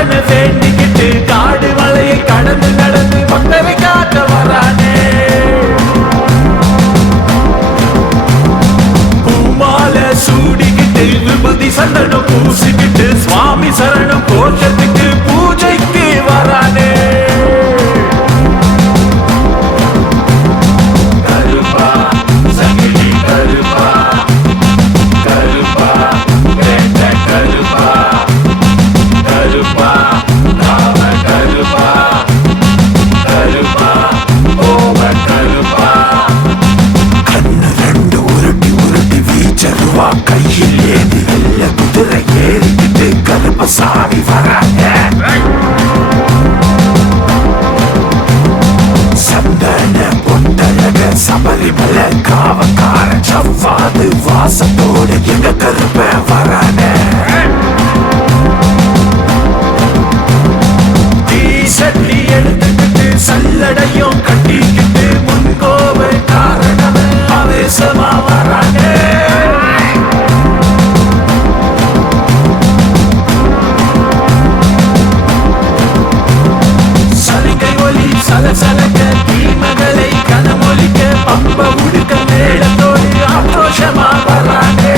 ஐயப்பனை வேண்டிக்கிட்டு காடு மலையை கடந்து நடந்து பக்தரை காக்க வரானே. பூமால சூடிக்கிட்டு விபூதி சந்தனம் பூசிக்கிட்டு சுவாமி சரணம் கோஷத்துக்கு பூஜைக்கு வரானே. கையில் ஏந்தி வெள்ள குதிரை ஏறிக்கிட்டு கருப்பசாமி வராங்க. சந்தன பொட்டழக சபரிமலை காவக்கார சவ்வாது வாசத்தோடு எங்க கருப்ப வரான. சட்டி எடுத்துக்கிட்டு சல்லடையும் கட்டிக்கிட்டு முன்கோவை காரணம் ஆவேசமா வராங்க. சலசலக்க தீமகளை கனமொலிக்க பம்ப உடுக்க மேளத்தோடு ஆக்ரோஷமா வரானே.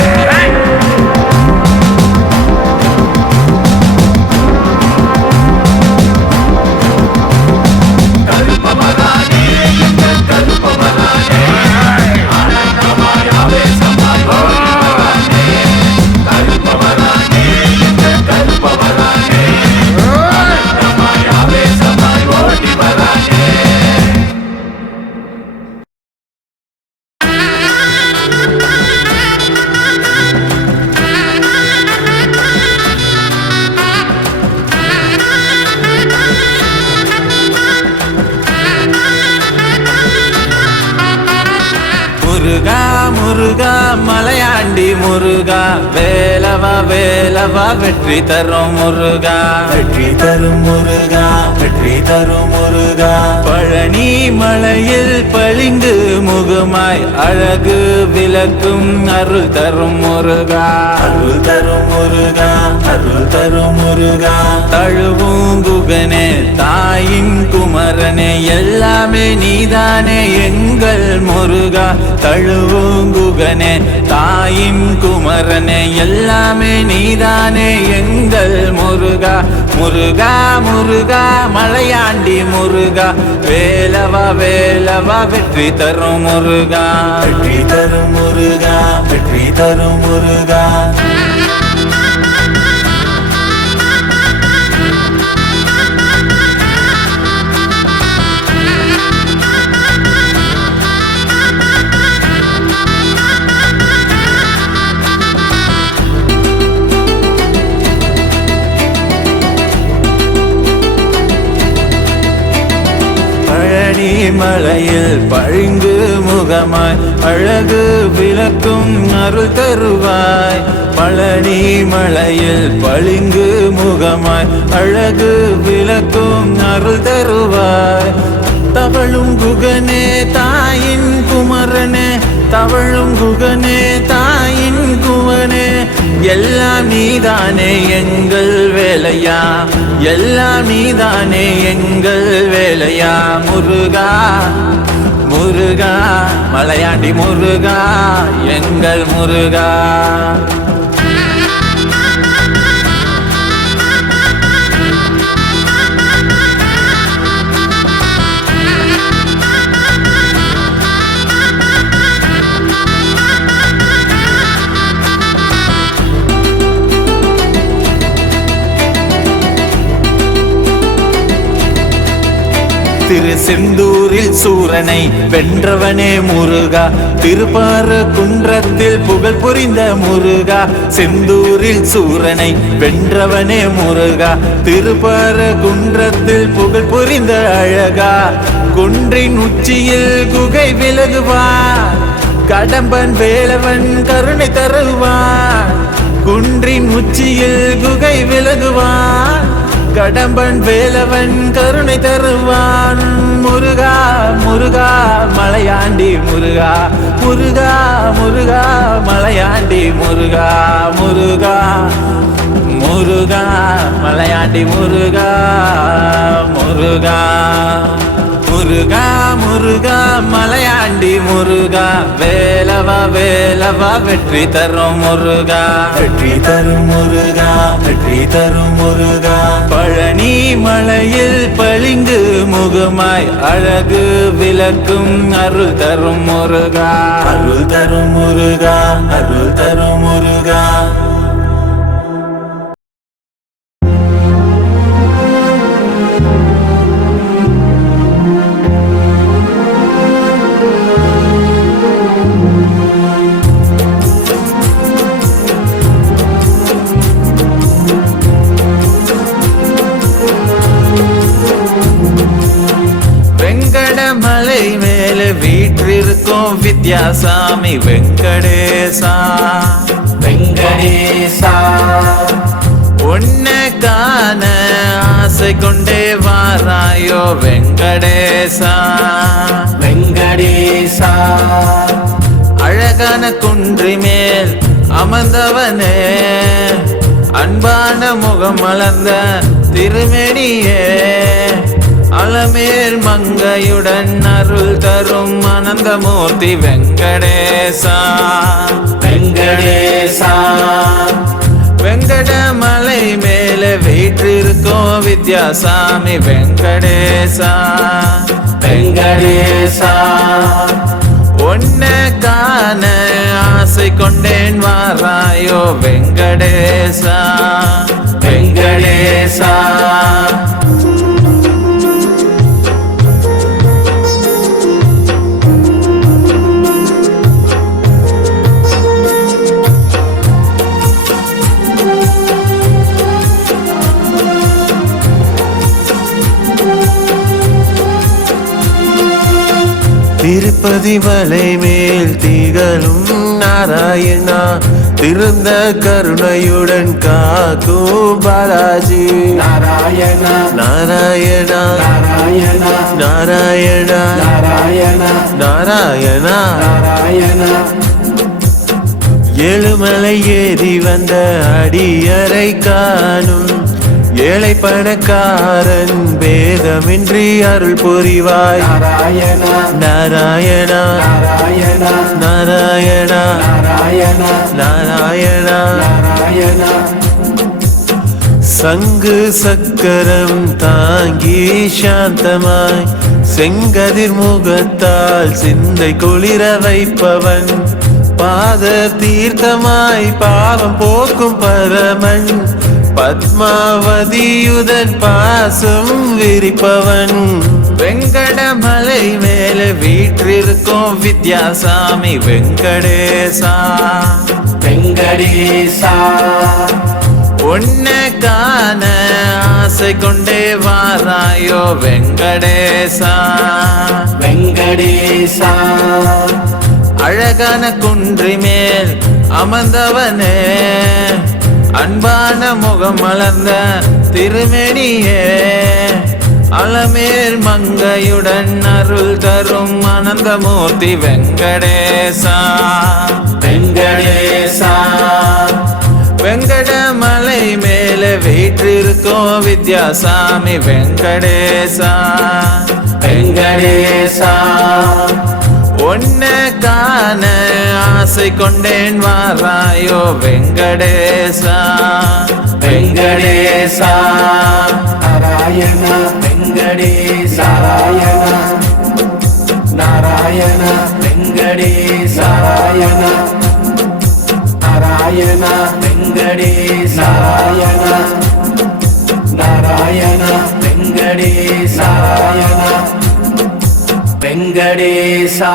கருப்பமரானே கருப்பமரானே ஆனந்தமாய் ஆவேசமாய் ஓடி வரானே. கருப்பமரானே கருப்பமரானே ஆனந்தமாய் ஆவேசமாய் ஓடி வரானே. முருகா முருகா மலையாண்டி முருகா வேலவா வேலவா வெற்றி தரும் முருகா வெற்றி தரும் முருகா வெற்றி தரும் முருகா. பழனி மலையில் பளிங்கு முகமாய் அழகு விளக்கும் அருள் தரும் முருகா அருள் தரும் முருகா அருள் தரும் முருகா. தழுவும் குகனே தாயின் குமரனே எல்லாமே நீதானே எங்கள் முருகா. தழுவுங்குகனே தாயின் குமரனே எல்லாமே நீதானே எங்கள் முருகா. முருகா முருகா மலையாண்டி முருகா வேலவா வேலவா வெற்றி தரும் முருகா வெற்றி தரும் முருகா வெற்றி தரும் முருகா. மலையில் பளிங்கு முகமாய் அழகு விளக்கும் அருள் தருவாய். பழனி மலையில் பளிங்கு முகமாய் அழகு விளக்கும் அருள் தருவாய். தவழும் குகனே தாயின் குமரனே தவழும் குகனே தாயின் குமரனே எல்லாம் நீதானே எங்கள் வேலையா எல்லாம் நீதானே எங்கள் வேலையா. முருகா முருகா மலையாண்டி முருகா எங்கள் முருகா. திரு செந்தூரில் சூரனை வென்றவனே முருகா. திருப்பரங்குன்றத்தில் புகழ் புரிந்த முருகா. செந்தூரில் சூரனை வென்றவனே முருகா. திருப்பரங்குன்றத்தில் புகழ் புரிந்த அழகா. குன்றின் உச்சியில் குகை விலகுவார் கடம்பன் வேலவன் கருணை தருவார். குன்றின் உச்சியில் குகை விலகுவான் கடம்பன் வேலவன் கருணை தருவான். முருகா முருகா மலையாண்டி முருகா முருகா முருகா மலையாண்டி முருகா முருகா முருகா முருகா மலையாண்டி முருகா முருகா முருகா முருகா மலையாண்டி முருகா வேலவா வேலவா வெற்றி தரும் முருகா வெற்றி தரும் முருகா வெற்றி தரும் முருகா பழனி மலையில் பளிங்கு முகமாய் அழகு விளக்கும் அருள் தரும் முருகா அருள் தரும் முருகா அருள் தரும் முருகா மலை மேலே வீற்றிருக்கும் வித்யாசாமி வெங்கடேசா வெங்கடேசா உன்னை காண ஆசை கொண்டே வாராயோ வெங்கடேசா வெங்கடேசா அழகான குன்றி மேல் அமர்ந்தவனே அன்பான முகம் மலர்ந்த திருமேனியே அலமேல் மங்கையுடன் அருள் தரும் அனந்தமூர்த்தி வெங்கடேசா வெங்கடேசா வெங்கடமலை மேலே வீற்றிருக்கும் வித்யாசாமி வெங்கடேசா வெங்கடேசா உன்னை காண ஆசை கொண்டேன் வாராயோ வெங்கடேசா வெங்கடேசா திருப்பதி மலை மேல் திகழும் நாராயணா திருந்த கருணையுடன் காக்கும் பாலாஜி நாராயணா நாராயணா நாராயணா நாராயணா நாராயணா நாராயணா நாராயணா ஏழுமலை ஏறி வந்த அடியரை காணும் ஏழை பணக்காரன் பேதமின்றி அருள் புரிவாய் நாராயணா நாராயணா நாராயணா நாராயணா நாராயணா நாராயணா நாராயணா சங்கு சக்கரம் தாங்கி சாந்தமாய் செங்கதிர் முகத்தால் சிந்தை குளிர வைப்பவன் பாத தீர்த்தமாய் பாவம் போக்கும் பரமன் பத்மாவதியுடன் பாசம் விரிப்பவன் வெங்கடமலை மேலே வீற்றிருக்கும் வித்யாசாமி வெங்கடேசா வெங்கடேசா உன்னை காண ஆசை கொண்டே வாராயோ வெங்கடேசா வெங்கடேசா அழகான குன்றி மேல் அமர்ந்தவனே அன்பான முகம் மலர்ந்த திருமேனியே அலமேல் மங்கையுடன் அருள் தரும் அனந்தமூர்த்தி வெங்கடேசா வெங்கடேசா வெங்கடமலை மேலே வீற்றிருக்கும் வித்யாசாமி வெங்கடேசா வெங்கடேசா உன்னை காண ஆசை கொண்டேன் வாராயோ வெங்கடேசா வெங்கடேசா நாராயணா வெங்கடேசா நாராயணா வெங்கடேசா நாராயணா வெங்கடேசா நாராயணா வெங்கடேசா வெங்கடேசா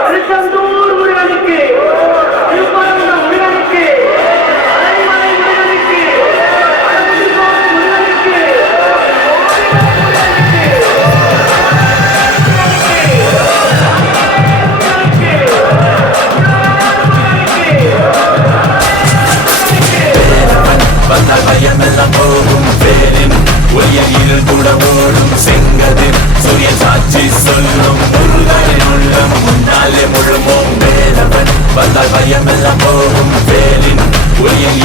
திருச்செந்தூர் முருகனுக்கு திருப்பரங்குன்றம் முருகனுக்கு அரைமலை முருகனுக்கு முருகனுக்கு வந்தால் பயமெல்லாம் போகும் பேரின் ஒளியில் இருள் கூட ஓடும் செங்கதிர் சூரிய சாட்சி சொல்லும் முருகனின் உள்ளம் முன்னாலே முழுமோம் வேலவன் வந்தால் பயமெல்லாம் போகும் பேரின் ஒளியில்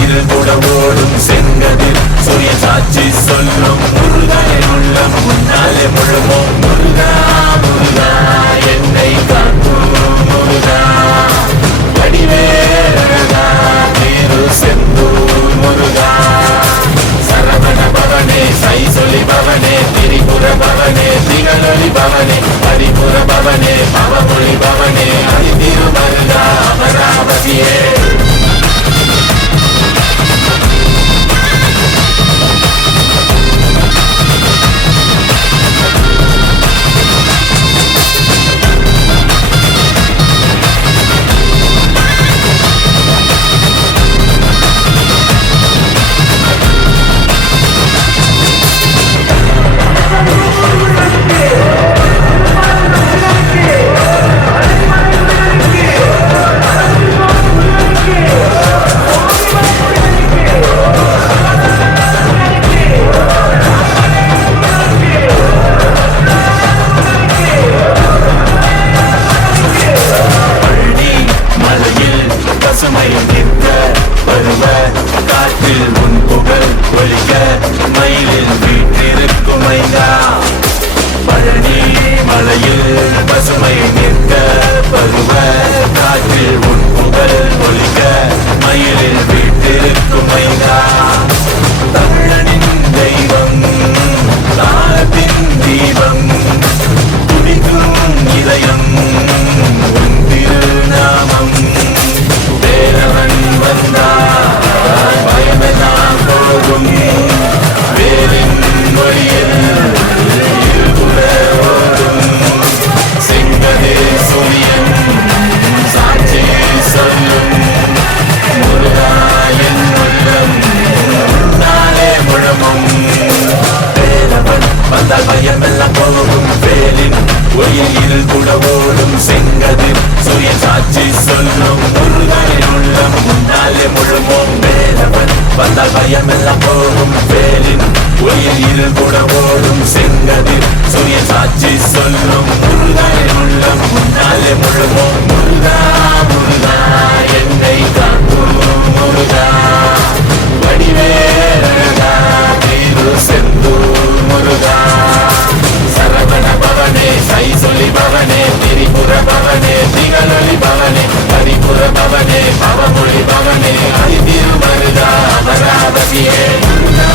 அழித்திரு மருகா அமராவதியே முருகா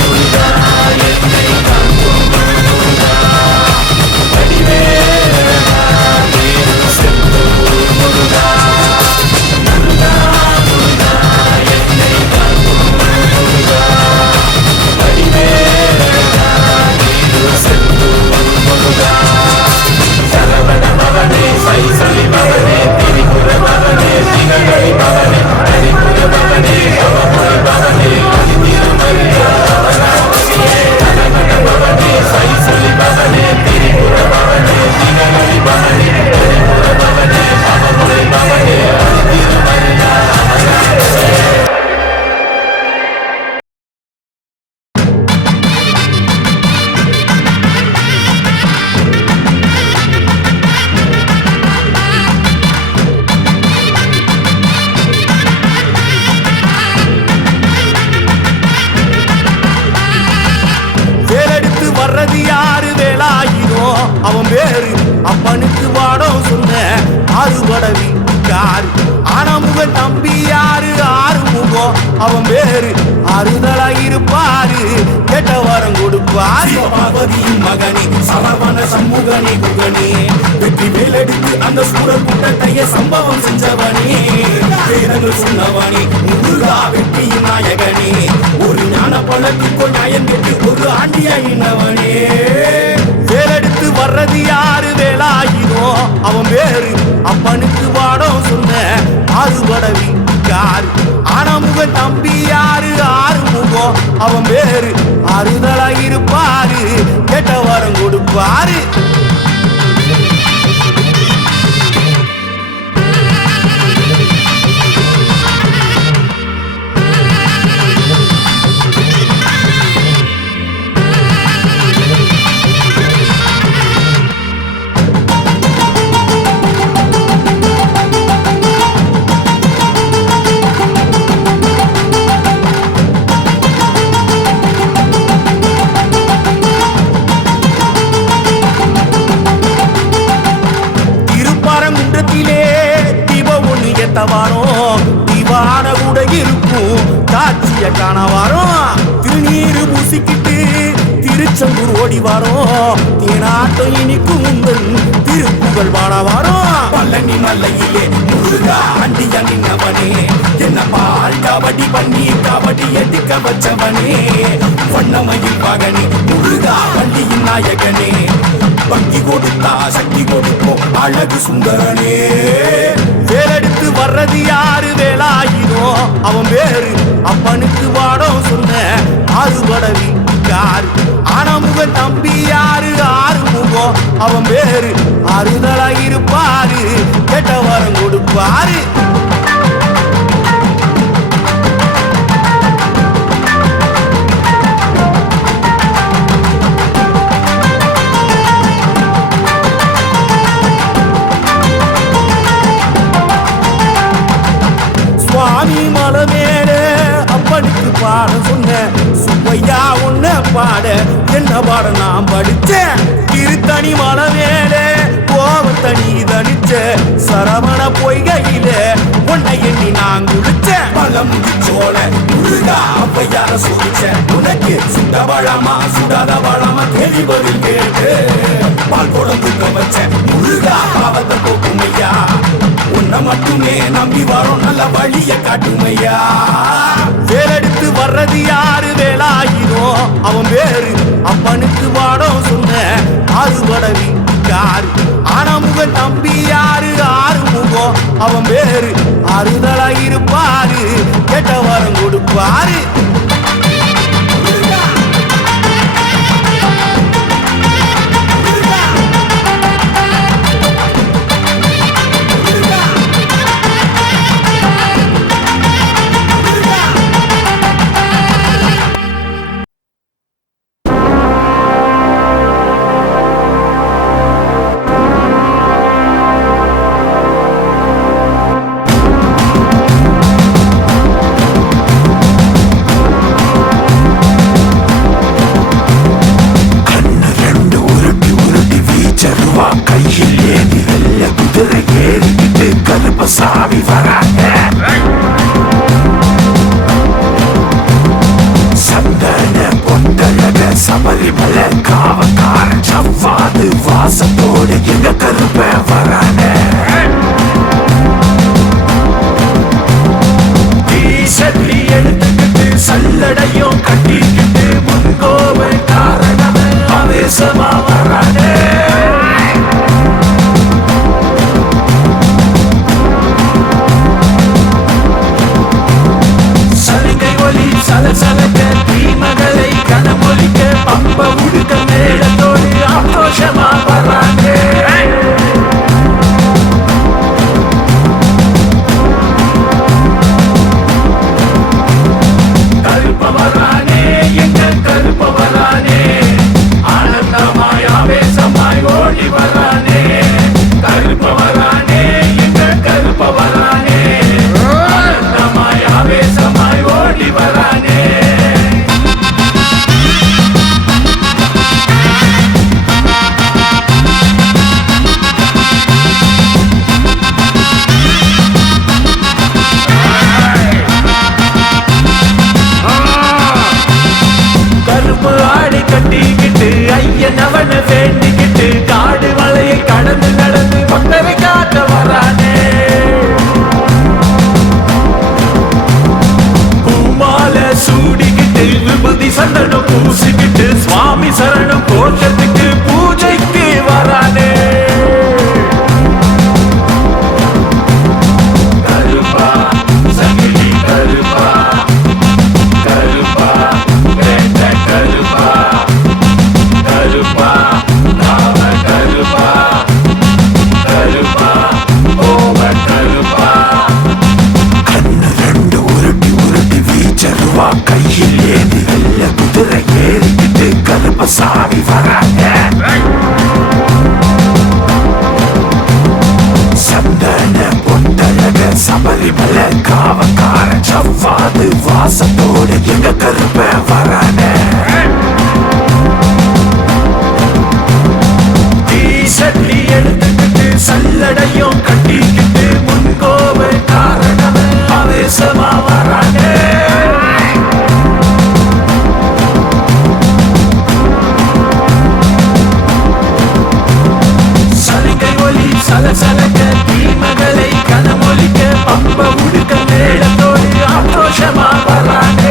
முருகா என்னை காக்கும் முருகா வடிவேலா வேறு செந்தூர் முருகா முருகா முருகா என்னை காக்கும் முருகா வடிவேலா வேறு செந்தூர் முருகா சரவண பவனே சை சொல்லி பவனே திரிபுர பவனே திகழி பவனே ஹரிபுர பவனே பவபுரி பவனே அழித்திரு மருகா அமராவதியே சரவண பவனே சை சொல்லி பவனே திரிபுர பவனே திகழி பவனே ஹரிபுர பவனே பவபுரி பவனே அழித்திரு மருகா அமராவதியே வேலெடுத்து வர்றது யாரு வேலாயுதம் அவன் பேரு அப்பனுக்கு வாடம் சொன்ன ஆறுபடவி யாரு ஆனமுக தம்பி யாரு ஆறுமுகம் அவன் பேரு ஆறுதலா இருப்பாரு கேட்ட வரம் கொடுப்பாரு பார்வதியின் மகனே சரவண சண்முகனே குகனே வெற்றி வேலெடுத்து அந்த சூரர் கூட்டத்தைய சம்பவம் செஞ்சவனே வேதங்கள் சொன்னவனே முருகா வெற்றியின் நாயகனே ஒரு ஞான பழத்துக்குள் நியாயம் கேட்டு ஒரு ஆண்டியாயினவனே வேலெடுத்து வர்றது யாரு வேலாயுதம் அவன் பேரு அப்பனுக்கு வாடம் சொன்ன ஆறுபடவி யாரு ஆனமுக தம்பி யாரு ஆறுமுகம் அவன் பேரு ஆறுதலா இருப்பாரு கேட்ட வரம் கொடுப்பாரு திருப்பரங்குன்றத்திலே தீபம் ஒண்ணு ஏத்த வரும் தீவான கூட இருக்கும் காட்சிய காண வரும் திருநீரு பூசிக்கிட்டு திருச்செந்தூர் ஓடி வரும் தேனாட்டம் இனிக்கும் உங்கள் திருப்புகழ் பாட வரும் பழனி மலையிலே முருகா அண்டியா நின்னவனே என்ன பால் கபடி பண்ணி கபடி எடுக்க வச்சவனே வண்ணமயில் மகனே முருகா வண்டியின் நாயகனே பக்தி கொடுத்தா சக்தி கொடுப்போம் அழகு சுந்தரனே வேலெடுத்து வர்றது யாரு வேலாயுதம் அவன் பேரு அப்பனுக்கு வாடம் சொன்ன ஆறுபடவி யாரு ஆனமுக தம்பி யாரு ஆறுமுகம் அவன் பேரு ஆறுதலா இருப்பாரு கேட்ட வரம் கொடுப்பாரு சுவாமி மலை மேலே அப்பனுக்கு பாடம் சொன்ன சுப்பையா உன்ன பாட என்ன பாட நான் படிச்சேன் திருத்தணி மலை மேலே கோவத்தனி தனிச்ச சரவண பொய்கையில உன்னை எண்ணி நான் குடிச்சேன் பழம் சோழ முருகா அப்பையார சோதிச்ச உனக்கு சுட்ட பழமா சுடாத பழமா கேள்வி பதில் கேட்டு பால் குடம் தூக்க வச்ச முருகா பாவத்தை போக்குமையா உன்னை மட்டுமே நம்பி வரும் நல்ல வழிய காட்டுமையா வேலெடுத்து வர்றது யாரு வேலாயுதம் அவன் பேரு அப்பனுக்கு வாடம் சொன்ன ஆறுபடவி யாரு ஆனமுக தம்பி யாரு ஆறுமுகம் அவன் பேரு ஆறுதலா இருப்பாரு கேட்ட வரம் கொடுப்பாரு சாமி வராங்க சந்தன பொண்டழக சபரிமலை காவக்கார சவ்வாது வாசத்தோடு எங்க கருப்ப வரான சட்டி எடுத்துக்கிட்டு சல்லடையும் கட்டிக்கிட்டு முன்கோவ காரணம் ஆவேசமா வராங்க சலிகை ஒலி சலசலக்க தீமகளை கனமொலிக்க பம்ப உடுக்க மேளத்தோடு ஆக்ரோஷமா வராங்க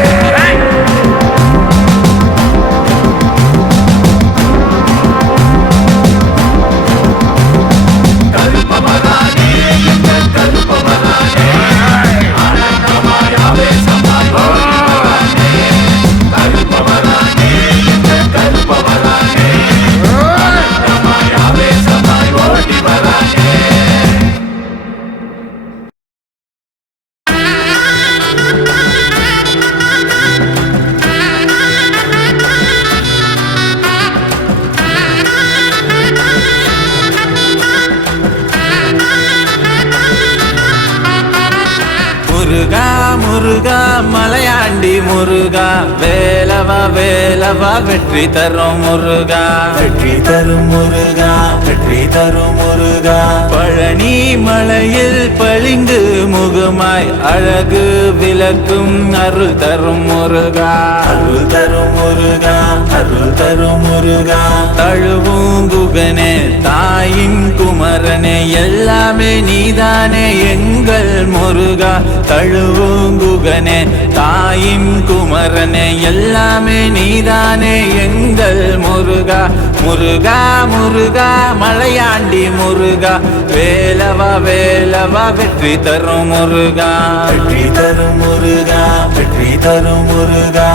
முருகா முருகா மலையாண்டி முருகா வேலவா வேலவா வெற்றி தரும் முருகா வெற்றி தரும் முருகா வெற்றி தரும் முருகா பழனி மலையில் பளிங்கு முகமாய் அழகு விளக்கும் அருள் தரும் முருகா அருள் தரும் முருகா அருள் தரும் முருகா தழுவும் குகனே தாயின் குமரனே எல்லாமே நீதானே எங்கள் முருகா தழுவுங்குகனே தாயின் குமரனே எல்லாமே நீதானே எங்கள் முருகா முருகா முருகா மலையாண்டி முருகா வேலவா வேலவா வெற்றி தரும் முருகா வெற்றி தரும் முருகா வெற்றி தரும் முருகா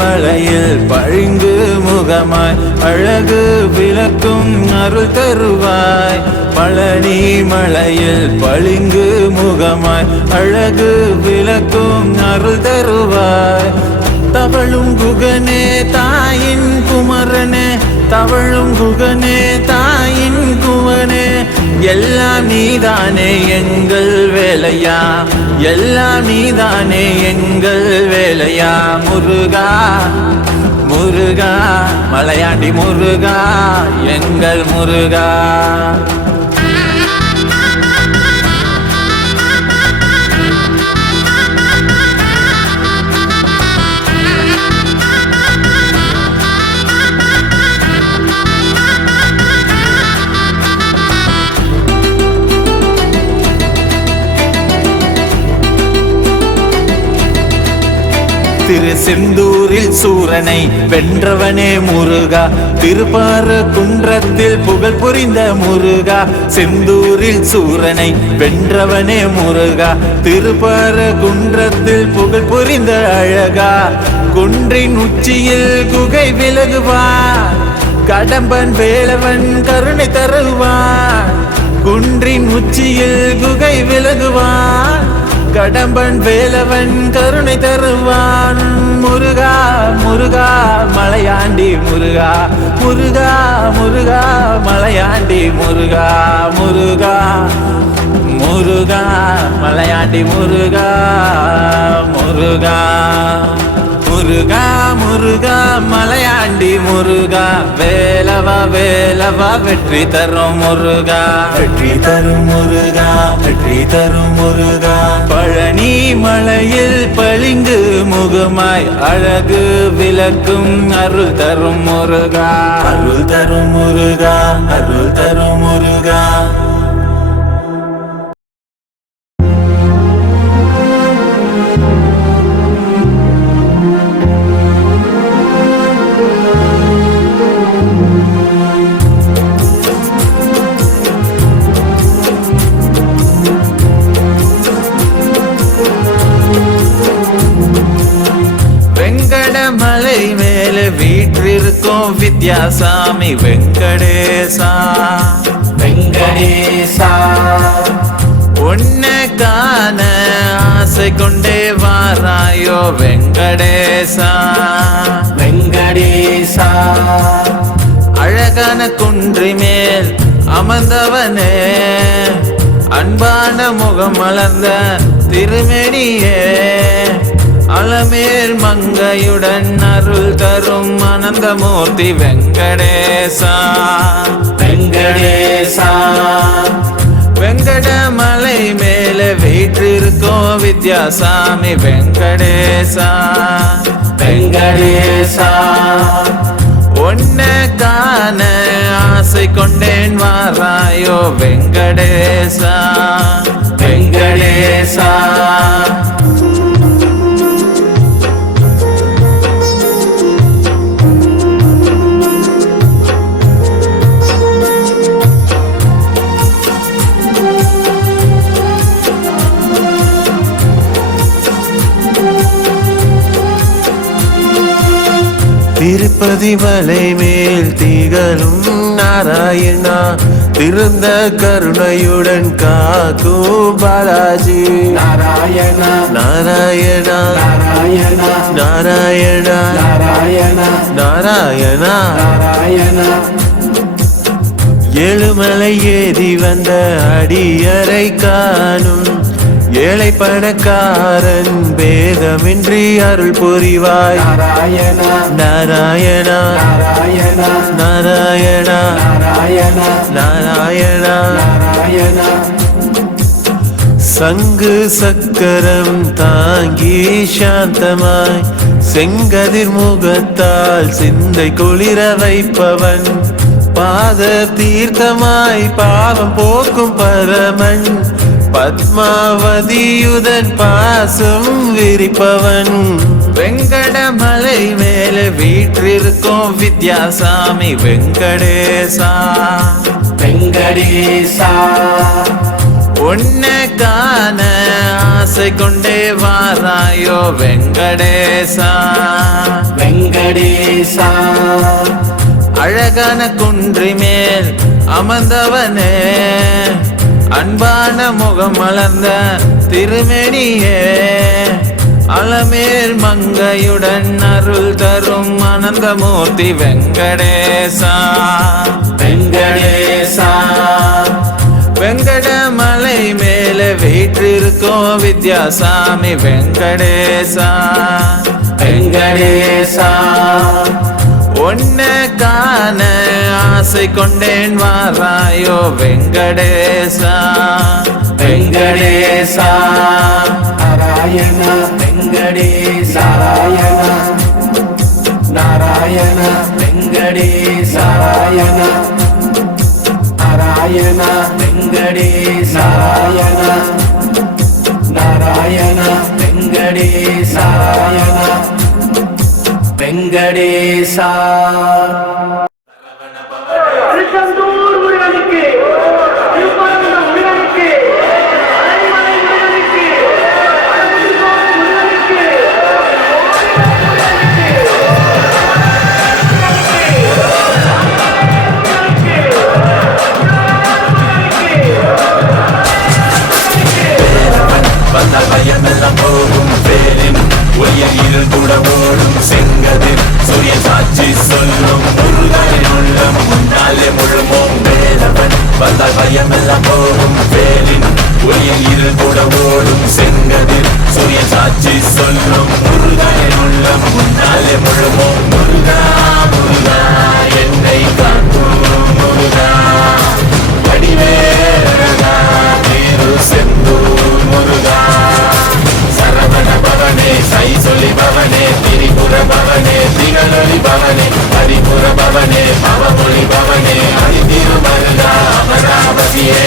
மலையில் பளிங்கு முகமாய் அழகு விளக்கும் அருள் தருவாய் பழனி மலையில் பளிங்கு முகமாய் அழகு விளக்கும் அருள் தருவாய் தவழும் குகனே தாயின் குமரனே தவழும் குகனே தாயின் குமரனே எல்லாம் நீதானே எங்கள் வேலையா எல்லாம் நீதானே எங்கள் வேலையா முருகா முருகா மலையாண்டி முருகா எங்கள் முருகா திரு செந்தூரில் சூரனை வென்றவனே முருகா திருப்பரங்குன்றத்தில் புகழ் புரிந்த முருகா செந்தூரில் சூரனை வென்றவனே முருகா திருப்பரங்குன்றத்தில் புகழ் புரிந்த அழகா குன்றின் உச்சியில் குகை விலகுவார் கடம்பன் வேலவன் கருணை தருவார் குன்றின் உச்சியில் குகை விலகுவார் கடம்பன் வேலவன் கருணை தருவான் முருகா முருகா மலையாண்டி முருகா முருகா முருகா மலையாண்டி முருகா முருகா முருகா மலையாண்டி முருகா முருகா முருகா முருகா மலையாண்டி முருகா வேலவா வேலவா வெற்றி தரும் முருகா வெற்றி தரும் முருகா வெற்றி தரும் முருகா பழனி மலையில் பளிங்கு முகமாய் அழகு விளக்கும் அருள் தரும் முருகா அருள் தரும் முருகா அருள் தரும் முருகா வித்யாசாமி வெங்கடேசா வெங்கடேசா உன்னை காண ஆசை கொண்டே வாராயோ வெங்கடேசா வெங்கடேசா அழகான குன்றி மேல் அமர்ந்தவனே அன்பான முகம் மலர்ந்த திருமேனியே அலமேல் மங்கையுடன் அருள் தரும் அனந்தமூர்த்தி வெங்கடேசா வெங்கடேசா வெங்கடமலை மேல வீற்றிருக்கும் வித்யாசாமி வெங்கடேசா வெங்கடேசா உன்னை காண ஆசை கொண்டேன் வாராயோ வெங்கடேசா வெங்கடேசா திருப்பதி மலை மேல் திகழும் நாராயணா திருந்த கருணையுடன் காக்கும் பாலாஜி நாராயணா நாராயணா நாராயணா நாராயணா நாராயணா நாராயணா நாராயணா ஏழுமலை ஏறி வந்த அடியரை காணும் ஏழை பணக்காரன் பேதமின்றி அருள் புரிவாய் நாராயணா நாராயணா நாராயணா நாராயணா நாராயணா நாராயணா நாராயணா சங்கு சக்கரம் தாங்கி சாந்தமாய் செங்கதிர் முகத்தால் சிந்தை குளிர வைப்பவன் பாத தீர்த்தமாய் பாவம் போக்கும் பரமன் பத்மாவதியுடன் பாசம் விரிப்பவன் வெங்கடமலை மேல வீற்றிருக்கும் வித்யாசாமி வெங்கடேசா வெங்கடேசா உன்னை காண ஆசை கொண்டே வாராயோ வெங்கடேசா வெங்கடேசா அழகான குன்றி மேல் அமர்ந்தவனே அன்பான முகம் மலர்ந்த திருமேனியே அலமேல் மங்கையுடன் அருள் தரும் அனந்தமூர்த்தி வெங்கடேசா வெங்கடேசா வெங்கடமலை மேல வீற்றிருக்கும் வித்யாசாமி வெங்கடேசா வெங்கடேசா உன்னை காண ஆசை கொண்டேன் வாராயோ வெங்கடேசா வெங்கடேசா நாராயணா வெங்கடேசா நாராயணா வெங்கடேசா நாராயணா வெங்கடேசா நாராயணா வெங்கடேசா வெங்கடேசா திருச்செந்தூர் முருகனுக்கு திருப்பரங்குன்றம் முருகனுக்கு அலைமலை முருகனுக்கு அழகுக்கோன் முருகனுக்கு வந்த பயமெல்லாம் போகும் பேரின் ஒளியில் இருள் கூட ஓடும் செங்கதிர் சூரிய சாட்சி சொல்லும் முருகனின் உள்ளம் முன்னாலே முழுமோம் வேலவன் வந்தால் பயமெல்லாம் போகும் பேரின் ஒளியில் இருள் கூட ஓடும் செங்கதிர் சூரிய சாட்சி சொல்லும் முருகனின் உள்ளம் முன்னாலே முழுமோம் முருகா முருகா என்னை காக்கும் முருகா வடிவேலழகா திரு செந்தூர் முருகா சரவண பவனே சை சொல்லி பவனே திரிபுர பவனே திகழொலி பவனே ஹரிபுர பவனே பவமொழி பவனே ஹரி திருமருகா அமராவதியே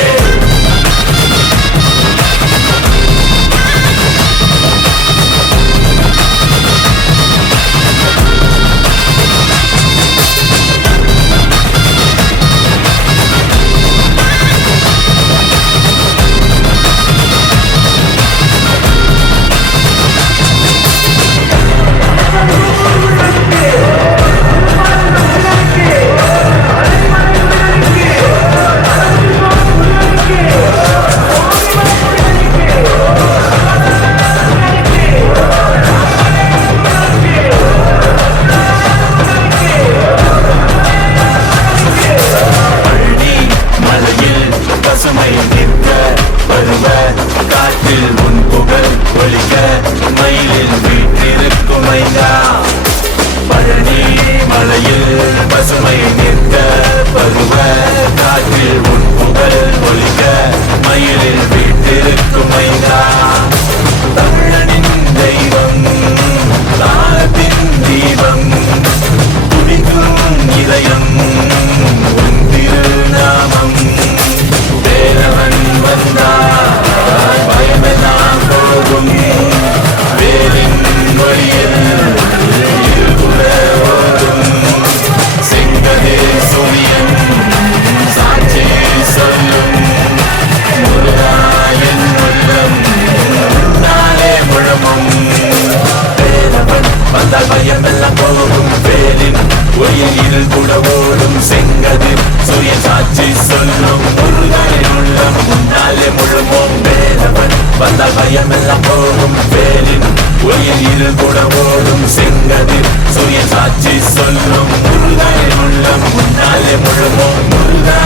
சாட்சி சொல்லும் முருகனின் உள்ளம் முன்னாலே முழுமோம் வேலவன் வந்தால் பயமெல்லாம் போகும் வேலின் ஒளியில் இருள் கூட ஓடும் செங்கதிர் சூரிய சாட்சி சொல்லும் முருகனின் உள்ளம் முன்னாலே முழுமோம் முருகா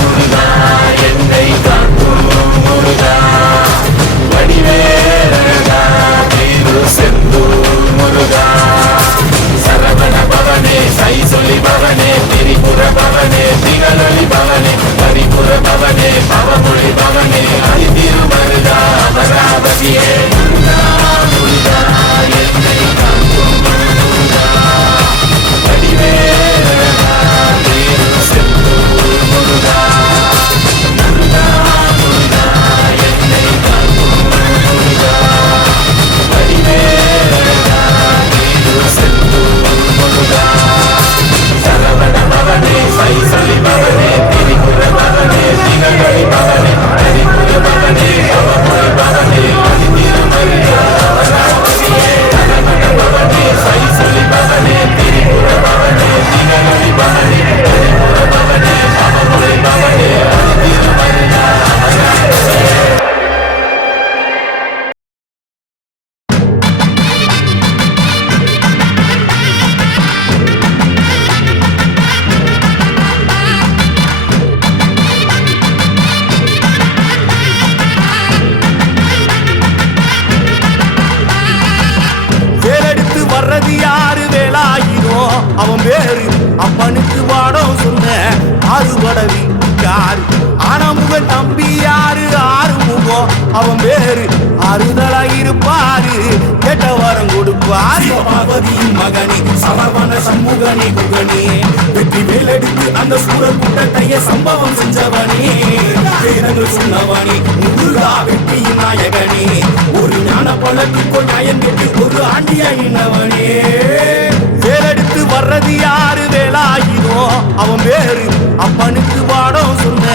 முருகா என்னை காக்கும் முருகா வடிவேலழகா திரு செந்தூர் முருகா சரவண பவனே சை சொல்லி பவனே திரிபுர பவனே திகழொலி பவனே பரிபுர பவனே பவமொழி பவனே அதி திருமருகா அமராவதியே முருகா முருகா என்னை காக்கும் முருகா வடிவேலழகா திரு செந்தூர் முருகா முருகா முருகா என்னை காக்கும் முருகா வடிவேலழகா திரு செந்தூர் முருகா சரவண பவனே சை சொல்லி பவனே திரிபுர பவனே திகழொலி பவனே பரிபுர பவனே பவமொழி பவனே அதி திருமருகா அமராவதியே சரவண பவனே சை சொல்லி பவனே திரிபுர பவனே திகழொலி பவனே பரிபுர பவனே பவமொழி பவனே அதி திருமருகா அமராவதியே வேலெடுத்து வர்றது யாரு வேலாயிரம் அவன் பேரு அப்பனுக்கு பாடம் சொன்ன ஆறுபடவி யாரு ஆனமுக தம்பி யாரு ஆறுமுகம் அவன் பேரு அறுதலா இருப்பாரு கேட்ட வரம் கொடுப்பாரு பார்வதியின் மகனே சரவண சண்முகனே குகனே வெற்றி வேலெடுத்து அந்த சூரர் கூட்டத்தைய சம்பவம் செஞ்சவனே வேதங்கள் சொன்னவனே முருகா வெற்றியின் நாயகனே ஒரு ஞான பழத்துக்கோ நியாயம் கேட்டு ஒரு ஆண்டியாயினவனே வேலெடுத்து வர்றது யாரு வேலாயிரம் அவன் பேரு அப்பனுக்கு பாடம் சொன்ன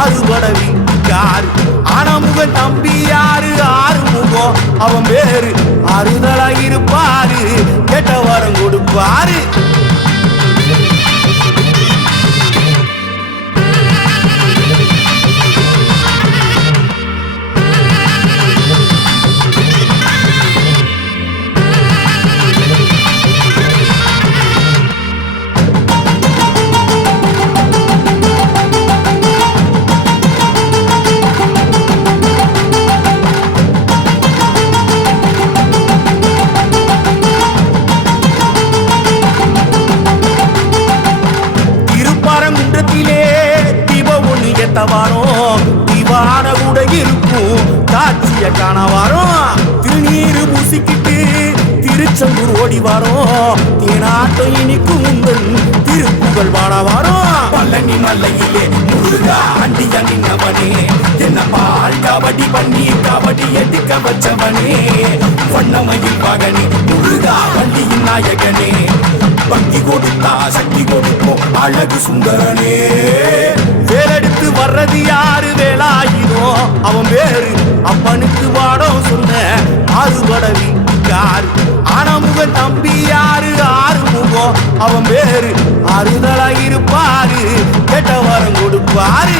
ஆறுபடவி யாரு ஆனமுக தம்பி யாரு ஆறுமுகம் அவன் பேரு அறுதலா இருப்பாரு கேட்ட வரம் கொடுப்பாரு திருப்பரங்குன்றத்திலே தீப ஒண்ணு ஏத்த வாரம் தீவான கூட இருக்கும் காட்சிய காண வாரம் திருநீரு பூசிக்கிட்டு திருச்செந்தூர் ஓடி வாரம் தேனாட்டம் இனிக்கும் உங்கள் திருப்புகழ் பாட வாரம் பழனி மலையிலே முருகா அண்டியா நின்னவனே என்ன பால் கபடி பண்ணி கபடி எடுக்க வச்சவனே வண்ணமயில் மகனே முருகா வண்டியின் நாயகனே பக்தி கொடுத்தா சக்தி கொடுப்போம் அழகு சுந்தரனே வேலெடுத்து வர்றது யாரு வேலாயிரம் அவன் பேரு அப்பனுக்கு பாடம் சொன்ன ஆறுபடவி யாரு ஆனமுக தம்பி யாரு ஆறுமுகம் அவன் பேரு அறுதலா இருப்பாரு கேட்ட வரம் கொடுப்பாரு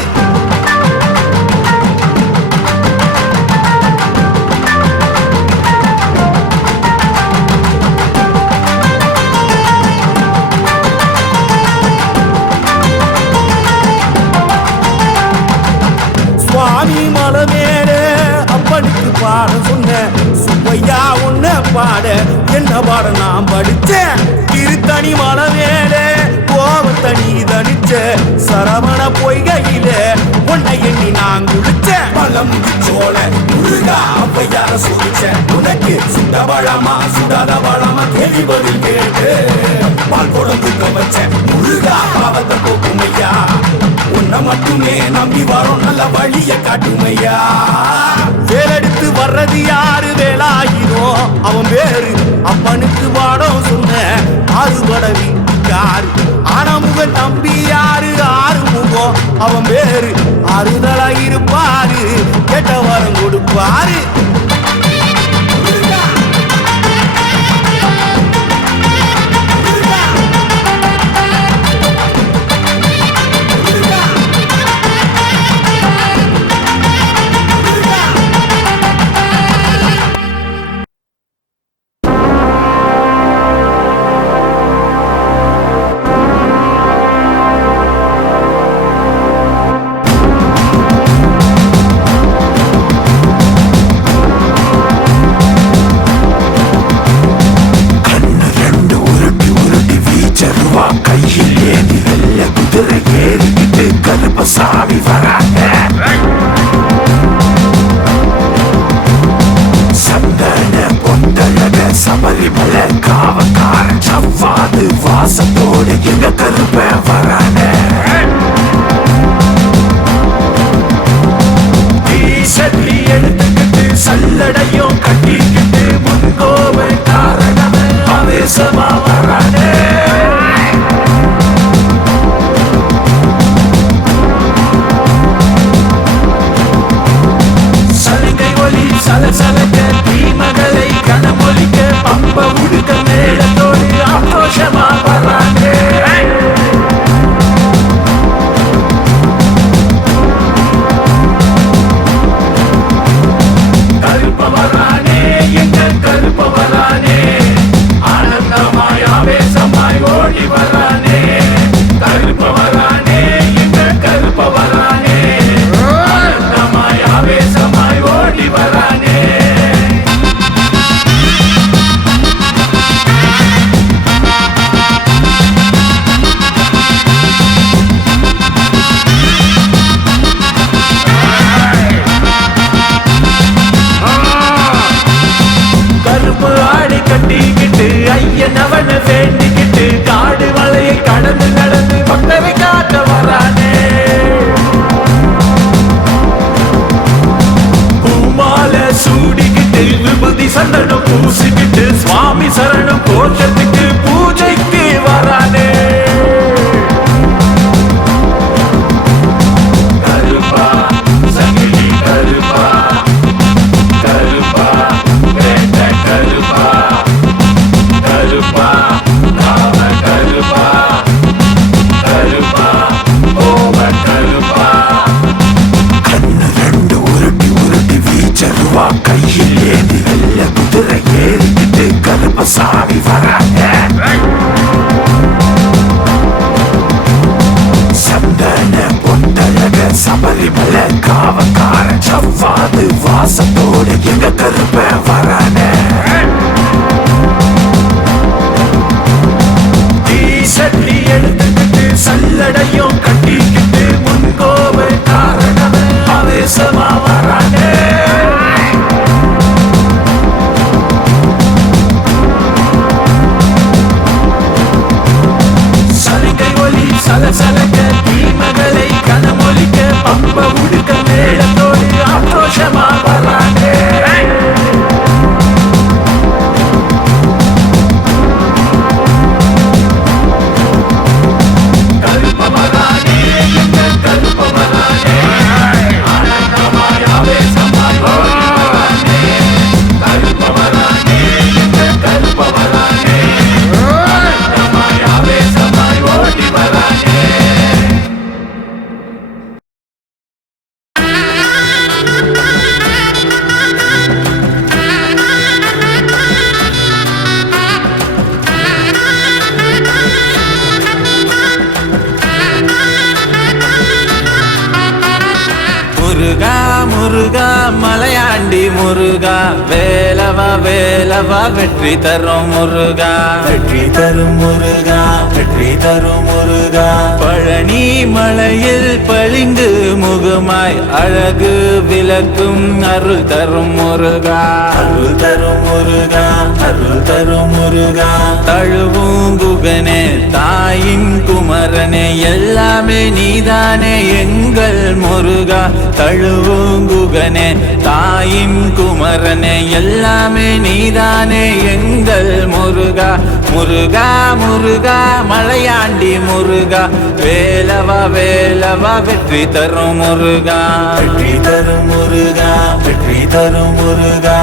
சுவாமி மலை மேலே அப்பனுக்கு பாடம் சொன்ன சுப்பையா உன்ன பாட என்ன பாட நான் படிச்சேன் திருத்தணி மலை மேலே கோவத்தனி தனிச்ச சரவண பொய்கையில உன்னை எண்ணி நான் குடிச்சேன் பழம் சோழ முருகா அப்பையார சோதிச்ச உனக்கு சுட்ட பழமா சுடாத பழமா கேள்வி பதில் கேட்டு பால் குடம் தூக்க வச்ச முருகா பாவத்தை போக்குமையா உன்னை மட்டுமே நம்பி வரோம் நல்ல வழிய காட்டுமையா வேலெடுத்து வர்றது யாரு வேலாயிரம் அவன் பேரு அப்பனுக்கு பாடம் சொன்ன ஆறுபடவி யாரு ஆனமுக தம்பி யாரு ஆறுமுகம் அவன் பேரு அறுதலா இருப்பாரு கேட்ட வரம் கொடுப்பாரு முருகா முருகா முருகா கருப்பசாமி வராங்க. சந்தன பொந்தழக சபரிமலை காவக்காரன் சவ்வாது வாசத்தோடு எங்க கருப்ப வரான. ஈசல்லி எடுத்துக்கிட்டு சல்லடையும் கட்டிக்கிட்டு முன்கோவை காரணம் ஆவேசமா வரான. சலுகை ஒலி சலசலக்க தீமகளை கனமொலிக்க பம்ப உடுக்க மேளத்தோடு ஆக்ரோஷமா வராங்க. கருப்ப வரானே எங்க கருப்ப வரானே, ஆனந்தமாய் ஆவேசமாய் ஓடி வரானே. கருப்ப வரானே எங்க கருப்ப வரானே, ஆனந்தமாய் ஆவேசமாய் ஓடி வரானே. கருப்பு ஆடி கட்டிக்கிட்டு ஐயன் அவன வேண்டிக்கிட்டு காடு மலையை கடந்து நடந்து பக்தரை காட்ட வரானே. பூமால சூடிக்கிட்டு விபூதி சந்தனம் பூசிக்கிட்டு சுவாமி சரணம் கோஷத்துக்கு பூஜைக்கு வரானே. கருப்பா சங்கிலி கருப்பா, கருப்பா வேண்ட கருப்பா, கருப்பா காவ கருப்பா, கருப்பா ஓவ கருப்பா. கண்ணு ரெண்டு உருட்டி உருட்டி வீச்சருவா கையில் ஏந்தி வெள்ள குதிரை ஏறிக்கிட்டு கருப்பசாமி வராங்க. சந்தன பொந்தழக சபரிமலை காவக்காரன் சவ்வாது வாசத்தோடு எங்க கருப்ப வரான. ஈசல்லி எடுத்துக்கிட்டு சல்லடையும் கட்டிக்கிட்டு முன்கோவை காரணம் ஆவேசமா வரானே. சலுகை ஒலி சலசலக்க தீமகளை கனமொலிக்க பம்ப உடுக்க மேளத்தோடு ஆக்ரோஷமா வரானே. கருப்ப வரானே எங்க கருப்ப வரானே, ஆனந்தமாய் ஆவேசமாய் ஓடி வரானே. கருப்ப வரானே எங்க கருப்ப வரானே, ஆனந்தமாய் ஆவேசமாய் ஓடி வரானே. முருகா முருகா மலையாண்டி முருகா, வேலவா வேலவா வெற்றி தரும் முருகா, வெற்றி தரும் முருகா, வெற்றி தரும் முருகா. பழனி மலையில் பளிங்கு முகமாய் அழகு விளக்கும் அருள் தரும் முருகா, அருள் தரும் முருகா, அருள் தரும் முருகா. தழுவும் குகனே தாயின் குமரனே, எல்லாமே நீதானே எங்கள் முருகா. தழுவுங்குகனே தாயின் குமரனே, எல்லாமே நீதானே எங்கள் முருகா. முருகா முருகா மலையாண்டி முருகா, வேலவா வேலவா வெற்றி தரும் முருகா, வெற்றி தரும் முருகா, வெற்றி தரும் முருகா.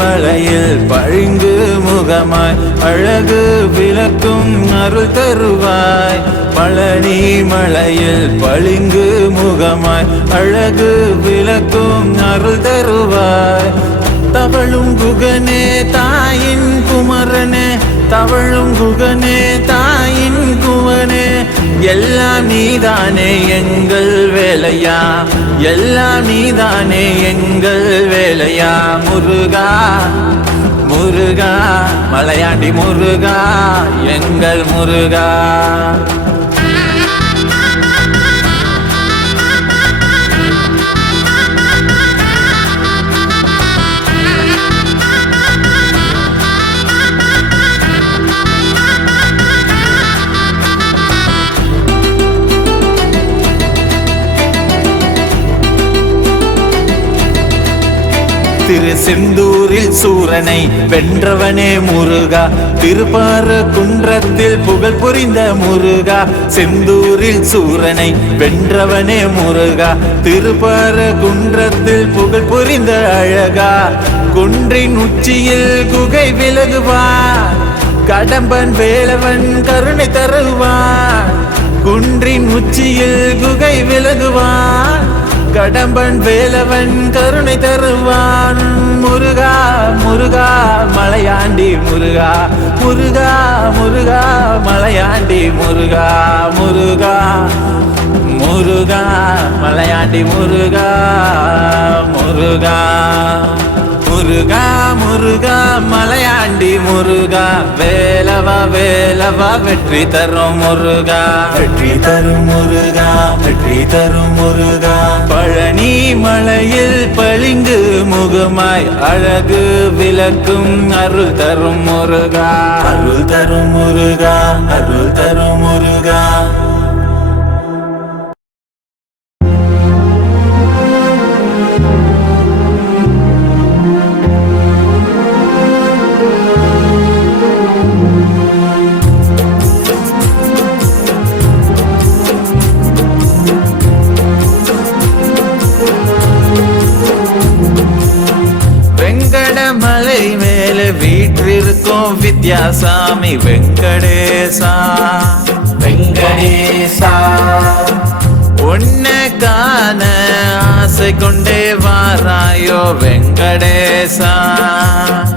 மலையில் பளிங்கு முகமாய் அழகு விளக்கும் அருள் தருவாய். பழனி மலையில் பளிங்கு முகமாய் அழகு விளக்கும் அருள் தருவாய். தவழும் குகனே குகனே தாயின் குவனே எல்லாம் நீதானே எங்கள் வேலையா, எல்லாம் நீதானே எங்கள் வேலையா. முருகா முருகா மலையாண்டி முருகா எங்கள் முருகா. திரு செந்தூரில் சூரனை வென்றவனே முருகா, திருப்பாறு குன்றத்தில் புகழ் புரிந்த முருகா. செந்தூரில் சூரனை வென்றவனே முருகா, திருப்பாறு குன்றத்தில் புகழ் புரிந்த அழகா. குன்றின் உச்சியில் குகை விலகுவார், கடம்பன் வேலவன் கருணை தருவார். குன்றின் உச்சியில் குகை விலகுவான், கடம்பன் வேலவன் கருணை தருவான். முருகா முருகா மலையாண்டி முருகா, முருகா முருகா மலையாண்டி முருகா. முருகா முருகா மலையாண்டி முருகா, முருகா முருகா முருகா மலையாண்டி முருகா. வேலவா வேலவா வெற்றி தரும் முருகா, வெற்றி தரும் முருகா, வெற்றி தரும் முருகா. பழனி மலையில் பளிங்கு முகமாய் அழகு விளக்கும் அருள் தரும் முருகா, அருள் தரும் முருகா, அருள் தரும் முருகா. வெங்கடமலை மேலே வீற்றிருக்கும் வித்யாசாமி வெங்கடேசா, வெங்கடேசா. உன்னை காண ஆசை கொண்டே வாராயோ வெங்கடேசா,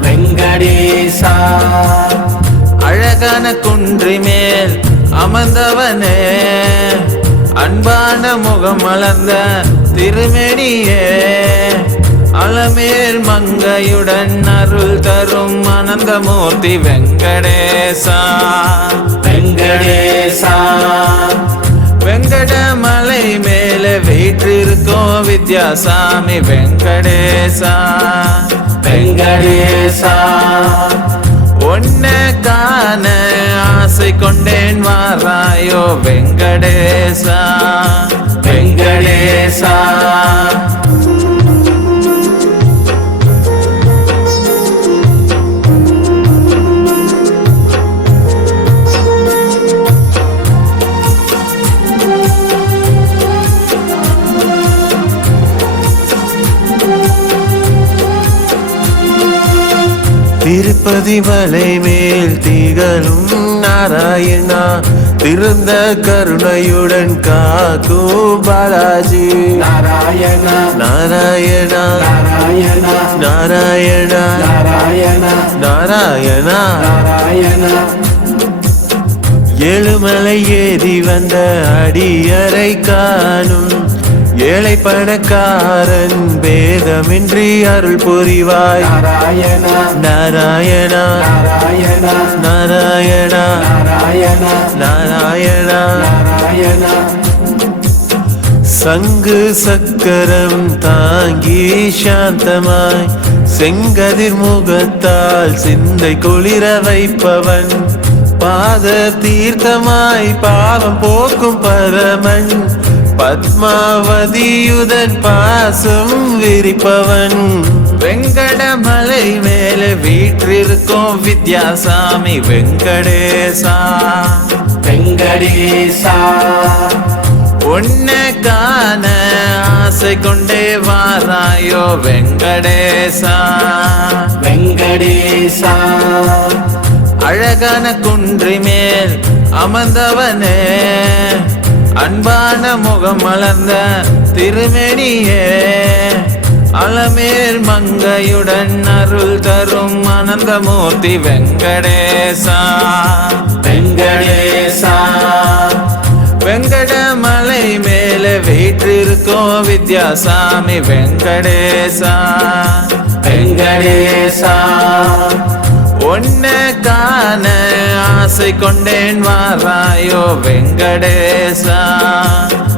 வெங்கடேசா. அழகான குன்றி மேல் அமர்ந்தவனே, அன்பான முகம் மலர்ந்த திருமேனியே. அலமேல் மங்கையுடன் அருள் தரும் அனந்தமூர்த்தி வெங்கடேசா, வெங்கடேசா. வெங்கடமலை மேலே வீற்றிருக்கும் வித்யாசாமி வெங்கடேசா, வெங்கடேசா. உன்னை காண ஆசை கொண்டேன் வாராயோ வெங்கடேசா, வெங்கடேசா. திருப்பதி மலை மேல் திகழும் நாராயணா, திருந்த கருணையுடன் காக்கும் பாலாஜி. நாராயணா நாராயணா நாராயணா நாராயணா நாராயணா நாராயணா நாராயணா. ஏழுமலை ஏறி வந்த அடியரை காணும் ஏழை பணக்காரன் பேதமின்றி அருள் புரிவாய். நாராயணா நாராயணா நாராயணா நாராயணா நாராயணா நாராயணா நாராயணா. சங்கு சக்கரம் தாங்கி சாந்தமாய் செங்கதிர் முகத்தால் சிந்தை குளிர வைப்பவன், பாத தீர்த்தமாய் பாவம் போக்கும் பரமன், பத்மாவதியுடன் பாசம் விரிப்பவன். வெங்கடமலை மேலே வீற்றிருக்கும் வித்யாசாமி வெங்கடேசா, வெங்கடேசா. உன்னை காண ஆசை கொண்டே வாராயோ வெங்கடேசா, வெங்கடேசா. அழகான குன்றி மேல் அமர்ந்தவனே, அன்பான முகம் மலர்ந்த திருமேனியே. அலமேல் மங்கையுடன் அருள் தரும் அனந்தமூர்த்தி வெங்கடேசா வெங்கடேசா வெங்கடமலை மேல வீற்றிருக்கும் வித்யாசாமி வெங்கடேசா வெங்கடேசா உன்னை காண ஆசை கொண்டேன் வாராயோ வெங்கடேசா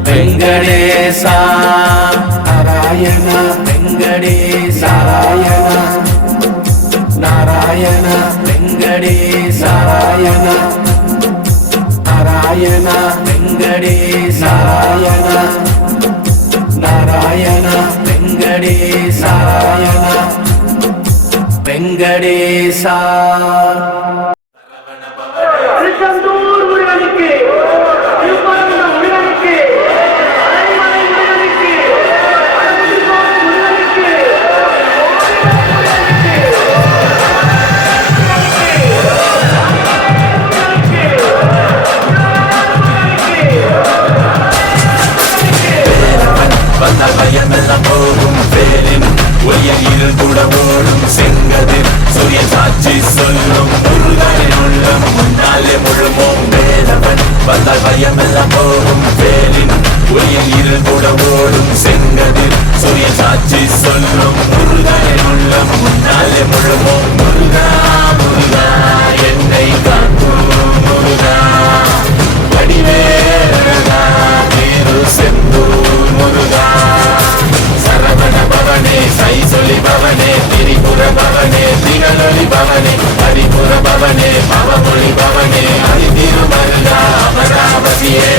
வெங்கடேசா நாராயண வெங்கடேச நாராயண வெங்கடேச நாராயண வெங்கடேச நாராயண வெங்கடேச வெங்கடேசா திருச்செந்தூர் முருகனுக்கு, திருப்பரங்குன்றம் முருகனுக்கு, அரைமலை முருகனுக்கு, அருள்மிகு முருகனுக்கு, வந்தால் பயமெல்லாம் போகும் வேலின் ஒளியில் இருள் கூட ஓடும் செங்கதிர் சூரியன் சாட்சி சொல்லும் முருகனின் உள்ளம் முன்னாலே முழுமோம் வேலவன் வந்தால் பயமெல்லாம் போகும் வேலின் ஒளியில் இருள் கூட ஓடும் செங்கதிர் சூரியன் சாட்சி சொல்லும் முருகனின் உள்ளம் முன்னாலே முழுமோம் முருகா முருகா என்னை காக்கும் முருகா வடிவேலா திரு செந்தூர் முருகா சரவண பவனே சை சொல்லி பவனே திரிபுர பவனே திகழொலி பவனே ஹரிபுர பவனே பவமொழி பவனே ஹரி திருமருகா அமராவதியே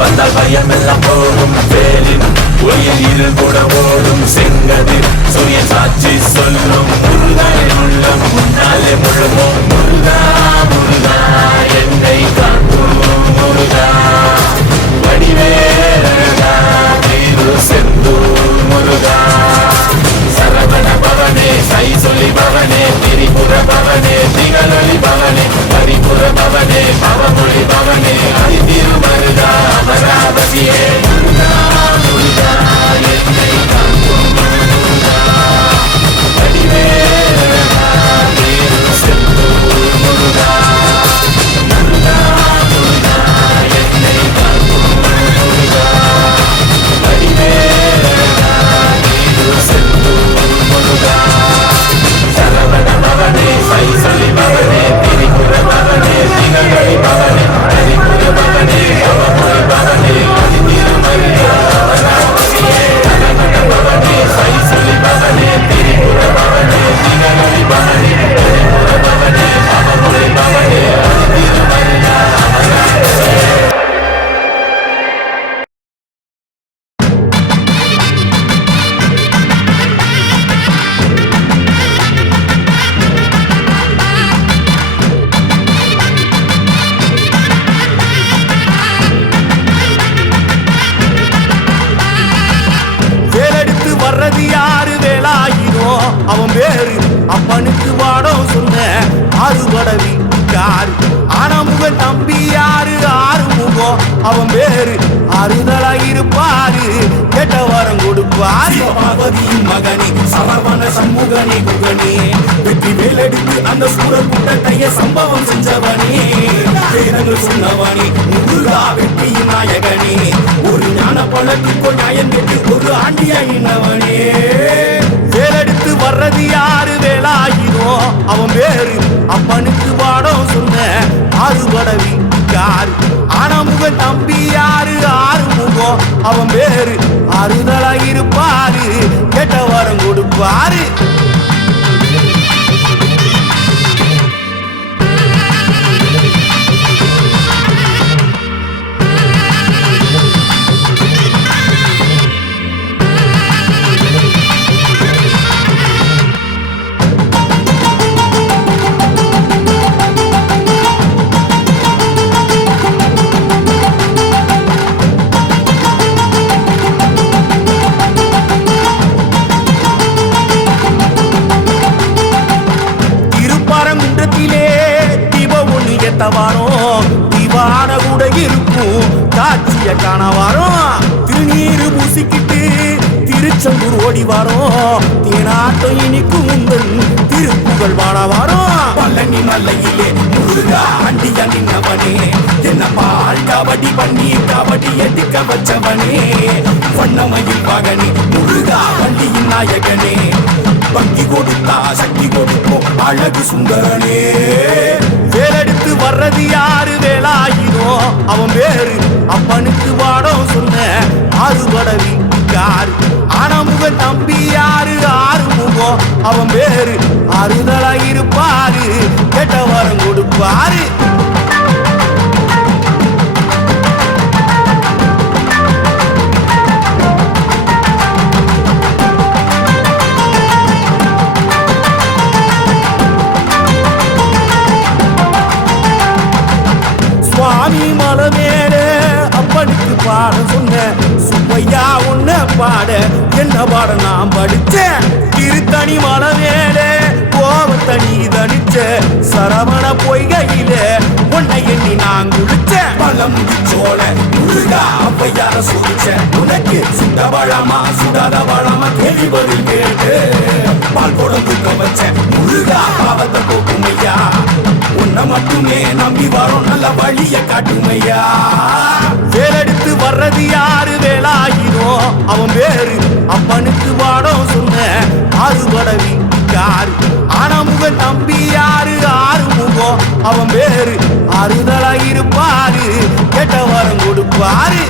வந்தால் பயமெல்லாம் போகும் வேலின் ஒளியில் இருள் கூட ஓடும் செங்கதிர் சூரியன் சாட்சி சொல்லும் முருகனின் உள்ளம் முன்னாலே முழுமோம் முருகா முருகா என்னை காக்கும் முருகா வடிவேலா திரு செந்தூர் முருகா சரவண பவனே சை சொல்லி பவனே திரிபுர பவனே திகழொலி பவனே ஹரிபுர பவனே பவமொழி பவனே ஹரி திருமருகா அமராவதியே முருகா முருகா என்னை காக்கும் முருகா வடிவேலா திரு செந்தூர் முருகா முருகா முருகா என்னை காக்கும் முருகா வடிவேலா திரு செந்தூர் முருகா சரவண பவனே சை சொல்லி பவனே திரிபுர பவனே திகழொலி பவனே ஹரிபுர பவனே பவமொழி பவனே ஹரி திருமருகா அமராவதியே சரவண தம்பி யாரு ஆறுமுகம் அவன் பேரு அறுதலா இருப்பாரு கேட்ட வரம் கொடுப்பாரு பார்வதியின் மகனே சரவண சண்முகனே குகனே வெற்றி வேலெடுத்து அந்த சூழல் கூட்டத்தைய சம்பவம் செஞ்சவனே வேதங்கள் சொன்னவனே முருகா வெற்றியின் நாயகனே ஒரு ஞான பழத்துக்கோ நியாயம் கேட்டு ஒரு ஆண்டியாயினவனே வேலெடுத்து வர்றது யாரு வேலாயிரும் அவன் பேரு அப்பனுக்கு பாடம் சொன்ன ஆறுபடவி யாரு ஆனமுக தம்பி யாரு ஆறுமுகம் அவன் பேரு அறுதலா இருப்பாரு கேட்ட வரம் கொடுப்பாரு வாரம் திவான கூட இருக்கும் காட்சிய காண வாரம் திருநீரு பூசிக்கிட்டு திருச்செந்தூர் ஓடி வாரம் தேனாட்டம் இனிக்கும் உங்கள் திருப்புகழ் வாழ வாரம் பழனி மலையிலே முருகா அண்டியா நின்னவனே என்ன பால் கபடி பண்ணி கபடி எடுக்க வச்சவனே வண்ணமயில் மகனே முருகா வண்டியின் நாயகனே பக்தி கொடுத்தா சக்தி கொடுப்போம் அழகு சுந்தரனே வேலெடுத்து வர்றது யாரு வேலாயிரும் அவன் பேரு அப்பனுக்கு பாடம் சொன்ன ஆறுபடவி யாரு ஆனமுக தம்பி யாரு ஆறுமுகம் அவன் பேரு அறுதலா இருப்பாரு கேட்ட வரம் கொடுப்பாரு சுவாமி மலை மேலே அப்பனுக்கு பாட சொன்ன சுப்பையா உன்ன பாட என்ன பாட நான் படிச்சேன் திருத்தணி மலை மேலே கோவத்தனி தனிச்ச சரவண பொய்கையில உன்னை எண்ணி நான் குளிச்சேன் பழம் சோழ முருகா அப்பையார சோதிச்ச உனக்கு சுட்ட பழமா சுடாத பழமா கேள்வி பதில் கேட்டு பால் குடம் தூக்க வச்ச முருகா பாவத்தை போக்குமையா உன்னை மட்டுமே நம்பி வரும் நல்ல வழிய காட்டுமையா வேலெடுத்து வர்றது யாரு வேலாயிரும் அவன் பேரு அப்பனுக்கு பாடம் சொன்ன ஆறுபடவி யாரு ஆனமுக தம்பி யாரு ஆறுமுகம் அவன் பேரு அறுதலா இருப்பாரு கேட்ட வரம் கொடுப்பாரு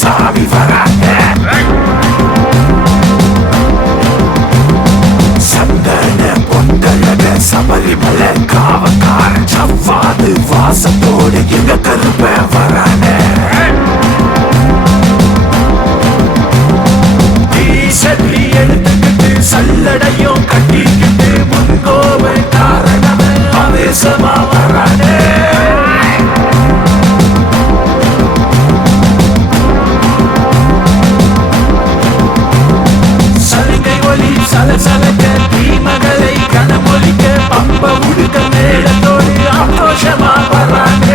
சாமி வராங்க சந்தன பொங்கலக சபரிமலை காவக்கார சவ்வாது வாசத்தோடு எங்க கருப்ப வராங்க சல்லி எடுத்துக்கிட்டு சல்லடையும் கட்டிக்கிட்டு முன்கோவை காரணம் ஆவேசமா வராங்க சலசலக்க தீமகளை கனமொழிக்க பம்ப உடுக்க மேளத்தோடு ஆக்ரோஷமா வராங்க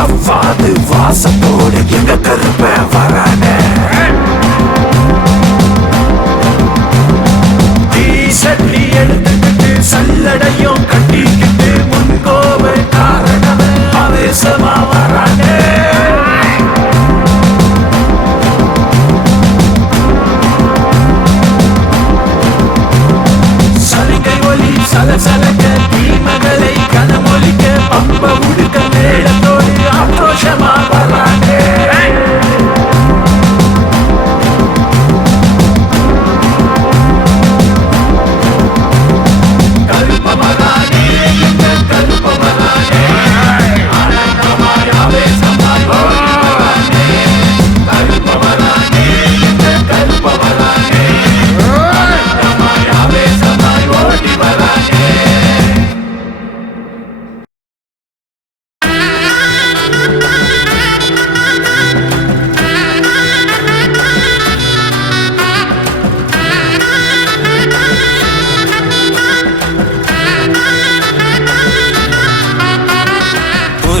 சவ்வாது வாசத்தோடு எங்க கருப்ப வரானே சட்டி எடுத்துக்கிட்டு சல்லடையும் கட்டிக்கிட்டு முன்கோவ காரணம் ஆவேசமா வரானே சரிகை ஒலி சலசலக்க தீமகளை கனமொலிக்க பம்ப உடுக்க மேளத்தோடு ஆக்ரோஷமா வரானே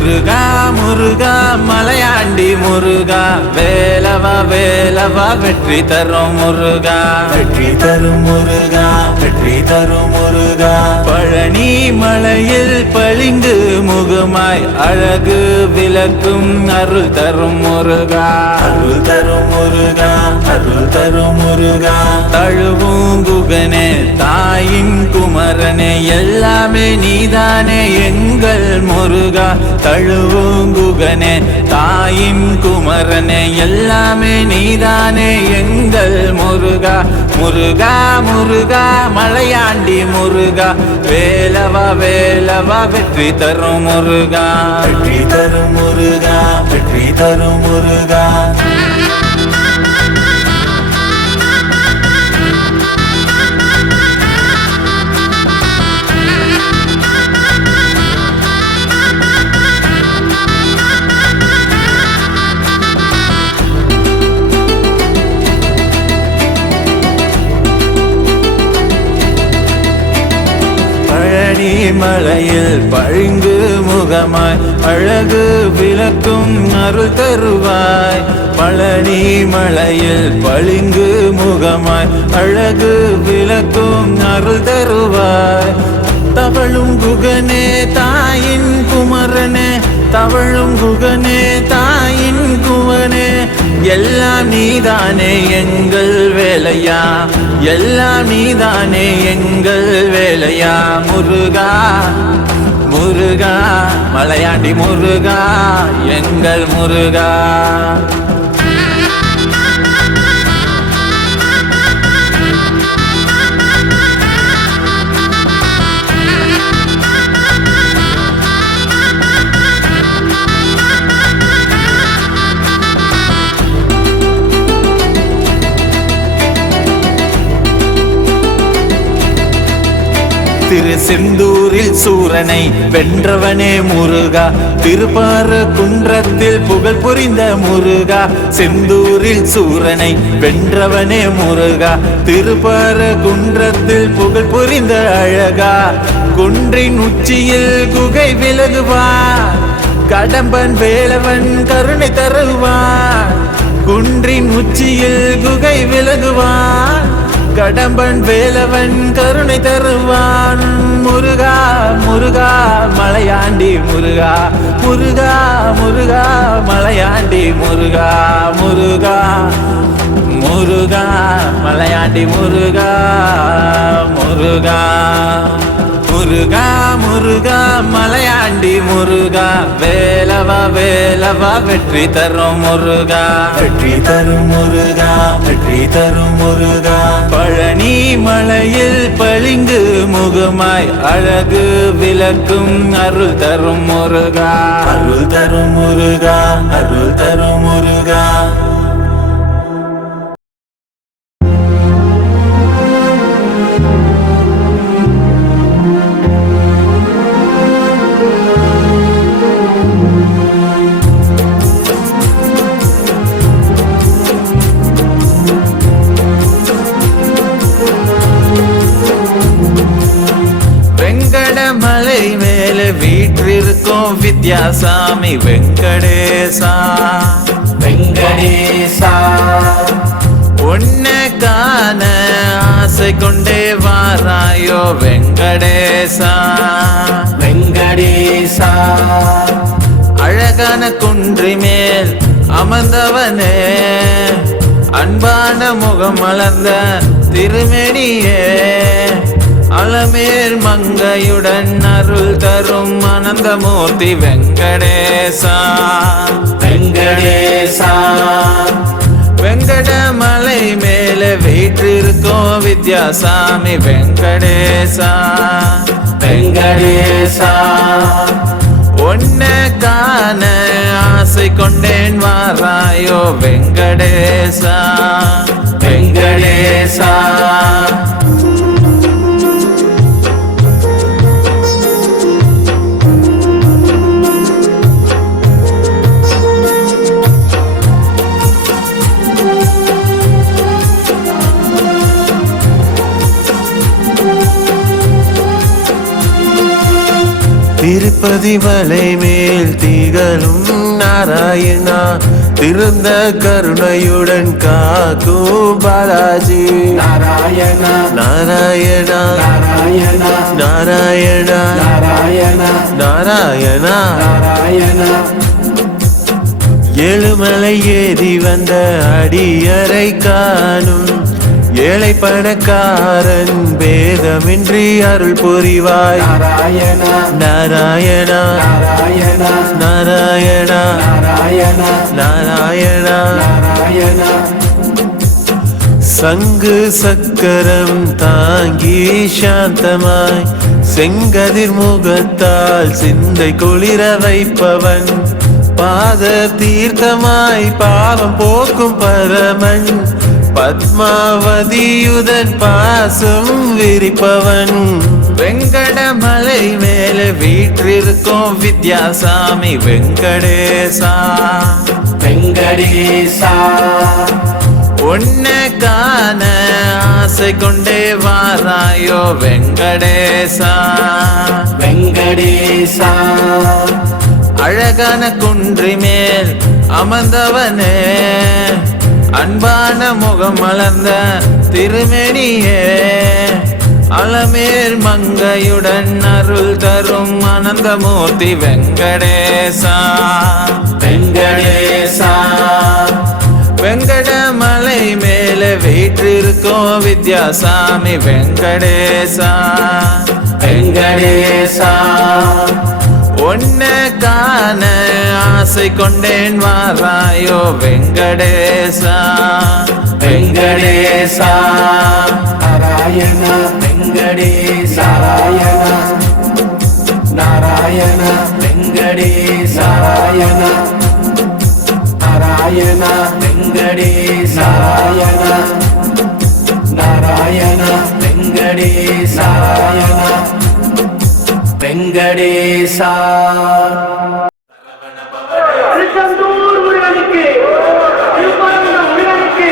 முருகா முருகா மலையாண்டி முருகா வேலவா வேலவா வெற்றி தரும் முருகா வெற்றி தரும் முருகா வெற்றி தரும் முருகா பழனி மலையில் பளிங்கு முகமாய் அழகு விளக்கும் அருள் தரும் முருகா அருள் தரும் முருகா அருள் தரும் முருகா தழுவும் குகனே தாயின் குமரனே எல்லாமே நீதானே எங்கள் முருகா தழுவும் குகனே தாயின் குமரனே எல்லாமே நீதானே எங்கள் முருகா முருகா முருகா மலையாண்டி முருகா வேலவா வேலவா வெற்றி தரும் முருகா வெற்றி தரும் முருகா வெற்றி தரும் முருகா மலையில் பளிங்கு முகமாய் அழகு விளக்கும் அருள் தருவாய் பழனி மலையில் பளிங்கு முகமாய் அழகு விளக்கும் அருள் தருவாய் தவழும் குகனே தாயின் குமரனே தவழும் குகனே தாயின் குமரனே எல்லாம் நீதானே எங்கள் வேலையா எல்லாம் நீதானே எங்கள் வேலையா முருகா முருகா மலையாண்டி முருகா எங்கள் முருகா திரு செந்தூரில் சூரனை வென்றவனே முருகா திருப்பாறு குன்றத்தில் புகழ் புரிந்த முருகா செந்தூரில் சூரனை வென்றவனே முருகா திருப்பாறு குன்றத்தில் புகழ் புரிந்த அழகா குன்றின் உச்சியில் குகை விலகுவார் கடம்பன் வேலவன் கருணை தருவார் குன்றின் உச்சியில் குகை விலகுவார் கடம்பன் வேலவன் கருணை தருவான் முருகா முருகா மலையாண்டி முருகா முருகா முருகா மலையாண்டி முருகா முருகா முருகா மலையாண்டி முருகா முருகா முருகா முருகா மலையாண்டி முருகா வேலவா வேலவா வெற்றி தரும் முருகா வெற்றி தரும் முருகா வெற்றி தரும் முருகா பழனி மலையில் பளிங்கு முகமாய் அழகு விளக்கும் அருள் தரும் முருகா அருள் தரும் முருகா அருள் தரும் முருகா மலை மேல வீற்றிருக்கும் வித்யாசாமி வெங்கடேசா. வெங்கடேசா உன்னை காண ஆசை கொண்டே வாராயோ வெங்கடேசா. வெங்கடேசா அழகான குன்றி மேல் அமர்ந்தவனே, அன்பான முகம் மலர்ந்த திருமேனியே, அலமேல் மங்கையுடன் அருள் தரும் அனந்தமூர்த்தி வெங்கடேசா. வெங்கடேசா வெங்கடமலை மேல வீற்றிருக்கும் வித்யாசாமி வெங்கடேசா. வெங்கடேசா உன்னை காண ஆசை கொண்டேன் வாராயோ வெங்கடேசா. வெங்கடேசா திருப்பதி மலை மேல் திகழும் நாராயணா, திருந்த கருணையுடன் காக்கும் பாலாஜி. நாராயணா நாராயணா நாராயணா நாராயணா நாராயணா நாராயணா. நாராயணா ஏழுமலை ஏறி வந்த அடியரை காணும் ஏழை பணக்காரன் பேதமின்றி அருள் புரிவாய். நாராயணா நாராயணா நாராயணா நாராயணா நாராயணா நாராயணா. நாராயணா சங்கு சக்கரம் தாங்கி சாந்தமாய் செங்கதிர் முகத்தால் சிந்தை குளிர வைப்பவன், பாத தீர்த்தமாய் பாவம் போக்கும் பரமன், பத்மாவதியுடன் பாசம் விரிப்பவன். வெங்கடமலை மேல வீற்றிருக்கும் வித்யாசாமி வெங்கடேசா. வெங்கடேசா உன்னை காண ஆசை கொண்டே வாராயோ வெங்கடேசா. வெங்கடேசா அழகான குன்றி மேல் அமர்ந்தவனே, அன்பான முகம் மலர்ந்த திருமேனியே, அலமேல் மங்கையுடன் அருள் தரும் அனந்தமூர்த்தி வெங்கடேசா. வெங்கடேசா வெங்கடமலை மேல வீற்றிருக்கும் வித்யாசாமி வெங்கடேசா. வெங்கடேசா உன்னை காண ஆசை கொண்டேன் வாராயோ வெங்கடேசா. வெங்கடேசா நாராயணா வெங்கடேசா நாராயணா நாராயணா வெங்கடேசா நாராயணா நாராயணா வெங்கடேசா நாராயணா நாராயணா வெங்கடேசா நாராயணா வெங்கடேசா. திருச்செந்தூர் முருகனுக்கு, திருப்பரங்குன்றம் முருகனுக்கு,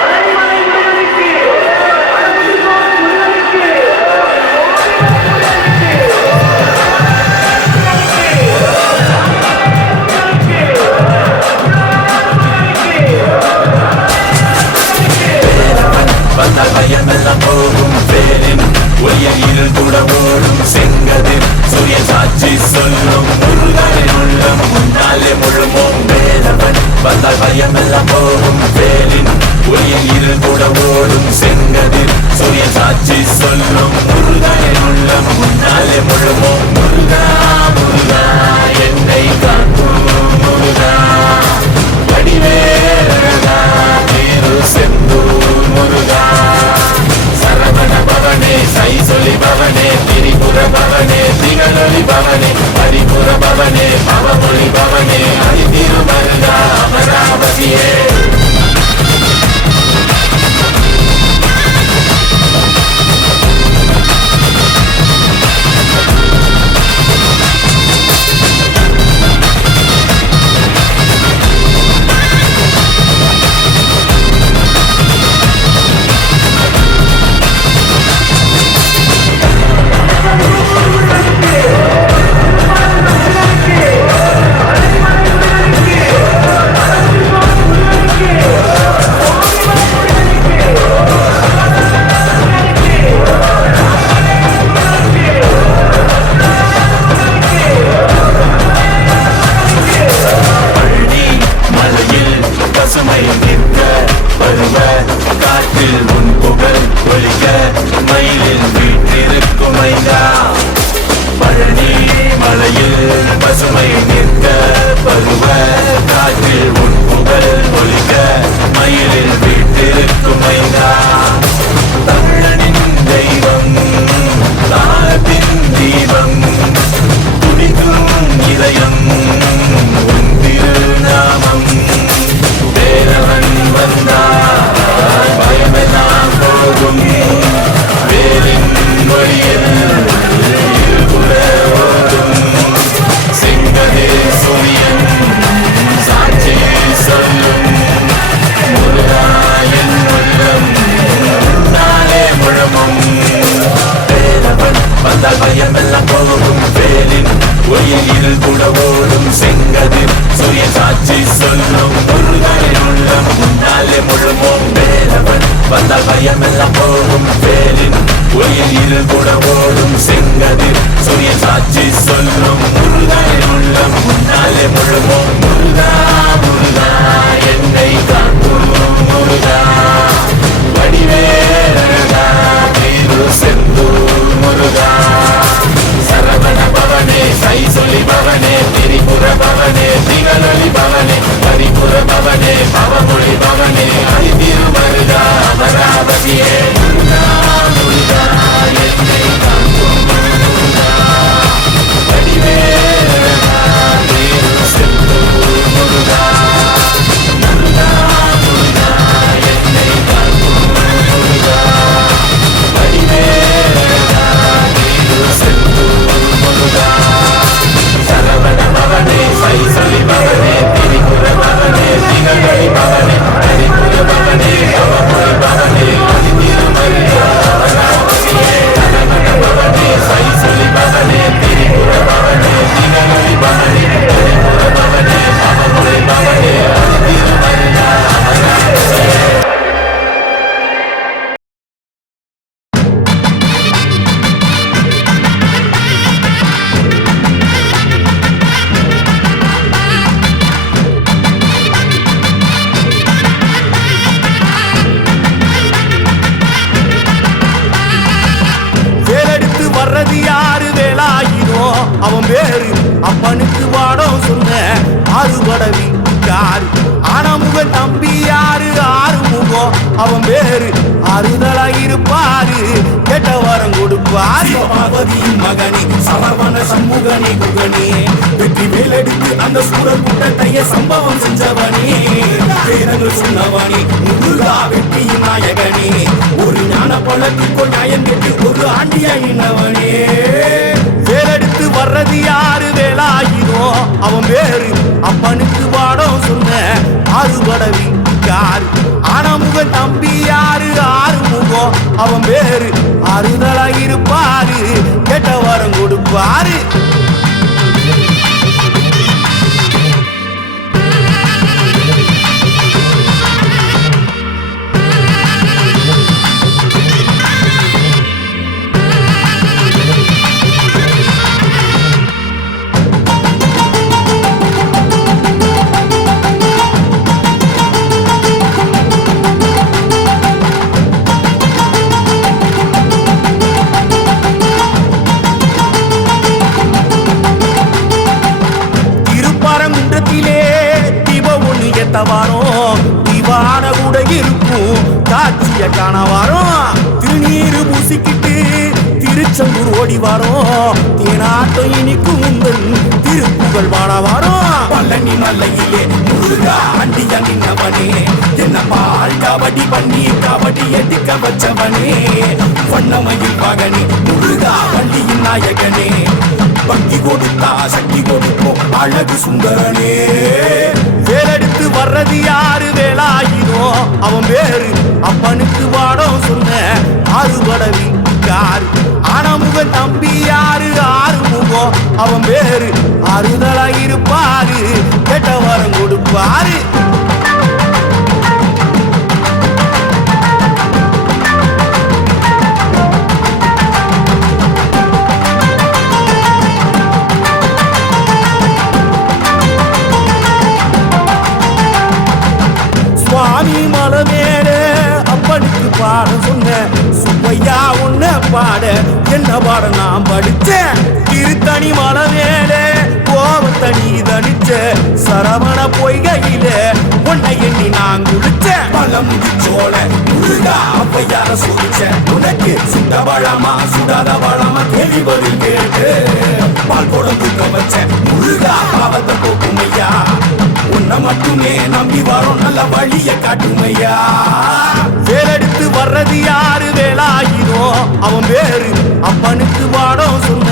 அரைமலை முருகனுக்கு, அருள்மிகு முருகனுக்கு, வந்தால் பயமெல்லாம் போகும் பேரின் ஒளியில் இருள் கூட ஓடும் செங்கதிர் சூரியன் சாட்சி சொல்லும் முருகனின் உள்ளம் முன்னாலே முழுமோம் வேலவன். வந்தால் பயமெல்லாம் போகும் பேரின் ஒளியில் இருள் கூட ஓடும் செங்கதிர் சூரியன் சாட்சி சொல்லும் முருகனின் உள்ளம் முன்னாலே முழுமோம். முருகா முருகா என்னை காக்கும் முருகா, வடிவேலழகா திரு செந்தூர் முருகா. சரவண பவனே சை சொல்லி பவனே திரிபுர பவனே திகழொலி பவனே பரிபுர பவனே பவமொழி பவனே அதி திருமருகா அமராவதியே. பசுமை நிற்க பருவ காற்றில் உன் புகழ் ஒலிக்க மயிலில் வீட்டிருக்கும் மைந்தா தமிழனின் தெய்வம் தாரத்தின் தீபம் துடிக்கும் இதயம் உன் திருநாமம் வேறவன் வந்தார் பயமெல்லாம் போகும் வேலின் வழியில் இருபுற ஓடும் செங்கதே சூரியன் சாட்சி சொல்லும் முருகாயன் உள்ளம் நாளே முழமும் வேறவன் வந்தால் பயமெல்லாம் போகும் வேலின் ஒயில் இருள் கூட ஓடும் செங்கதிர் சூரிய சாட்சி சொல்லும் முருகனின் உள்ளம் நாளே முழுமும் வேறவன் வந்தால் பயமெல்லாம் போகும் வேலின் ஒயில் இருள் கூட ஓடும் செங்கதிர் சூரிய சாட்சி சொல்லும் முருகனின் உள்ளம் நாளே முழுமும் முருகா முருகா என்னை காக்கும் முருகா வடிவேலழகா திரு செந்தூர் முருகா சரவண பவனே சை சொல்லி பவனே திரிபுர பவனே திகழொலி பவனே பரிபுர பவனே பவமொழி பவனே அதி திருமருகா அமராவதியே முருகா முருகா என்னை காக்கும் முருகா வடிவேலழகா திரு செந்தூர் முருகா முருகா முருகா என்னை காக்கும் முருகா வடிவேலழகா திரு செந்தூர் முருகா சரவண பவனே சை சொல்லி பவனே திரிபுர பவனே திகழொலி பவனே பரிபுர பவனே பவமொழி பவனே அதி திருமருகா அமராவதியே சரவண பவனே சை சொல்லி பவனே திரிபுர பவனே திகழொலி பவனே பரிபுர பவனே பவமொழி பவனே அதி திருமருகா அமராவதியே வேலெடுத்து வர்றது யாரு வேலாயினோ அவன் பேரு அப்பனுக்கு வாடம் சொன்ன ஆறுபடவி யாரு ஆனமுக தம்பி யாரு ஆறுமுகம் அவன் பேரு ஆறுதலாயிருப்பாரு கெட்ட வரம் கொடுப்பாரு பார்வதியின் மகனே சரவண சண்முகனே குகனே வெற்றி வேலெடுத்து அந்த சூழல் கூட்டத்தைய சம்பவம் செஞ்சவனே வேதங்கள் சொன்னவனே முருகா வெற்றியின் நாயகனே ஒரு ஞான பழத்துக்குள் நியாயம் கேட்டு ஒரு ஆண்டியாயினவனே வேலெடுத்து வர்றது யாரு வேலாயினோ அவன் பேரு அப்பனுக்கு வாடம் சொன்ன ஆறுபடவி யாரு ஆனமுக தம்பி யாரு ஆறுமுகம் அவன் பேரு ஆறுதலாயிருப்பாரு கெட்ட வரம் கொடுப்பாரு திருப்பரங்குன்றத்திலே தீப ஒண்ணு ஏத்த வரோம் தீவான கூட இருக்கும் காட்சிய காண வரோம் திருநீரு பூசிக்கிட்டு திருச்செந்தூர் ஓடி வரோம் தேனாட்டம் இனிக்கும் உந்தன் திருப்புகழ் பாட வரோம் பழனி மலையிலே முருகா அண்டியா நின்னவனே என்ன பால் கபடி பண்ணி கபடி எடுக்க வச்சவனே வண்ணமயில் மகனே முருகா வண்டியின் நாயகனே பக்தி கொடுத்தா சக்தி கொடுப்போம் அழகு சுந்தரனே வேலெடுத்து வர்றது யாரு வேலாயினோ அவன் பேரு அப்பனுக்கு வாடம் சொன்ன ஆறுபடவி யாரு ஆனமுக தம்பி யாரு ஆறுமுகம் அவன் பேரு ஆறுதலாயிருப்பாரு கெட்ட வரம் கொடுப்பாரு பாட என்ன பாட நான் படிச்சேன் திருத்தணி மலை மேலே கோபத்தை நீ தனிச்ச சரவண பொய்கையில உன்னை எண்ணி நான் குளிச்ச பழமுதிச்சோல முருகா அப்பையார சோதிச்ச உனக்கு சுட்ட பழமா சுடாத பழமா கேள்வி பதில் கேட்டு பால் குடம் தூக்க வச்ச முருகா பாவத்தை போக்குமையா உன்னை மட்டுமே நம்பி வரும் நல்ல வழிய காட்டுமையா வேலெடுத்து வர்றது யாரு வேலாயிரும் அவன் பேரு அப்பனுக்கு பாடம் சொன்ன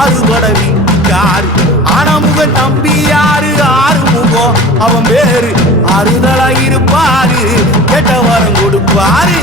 ஆறுபடவி யாரு ஆனமுகம் தம்பி யாரு ஆறுமுகம் அவன் பேரு ஆறுதலா இருப்பாரு கெட்ட வரம் கொடுப்பாரு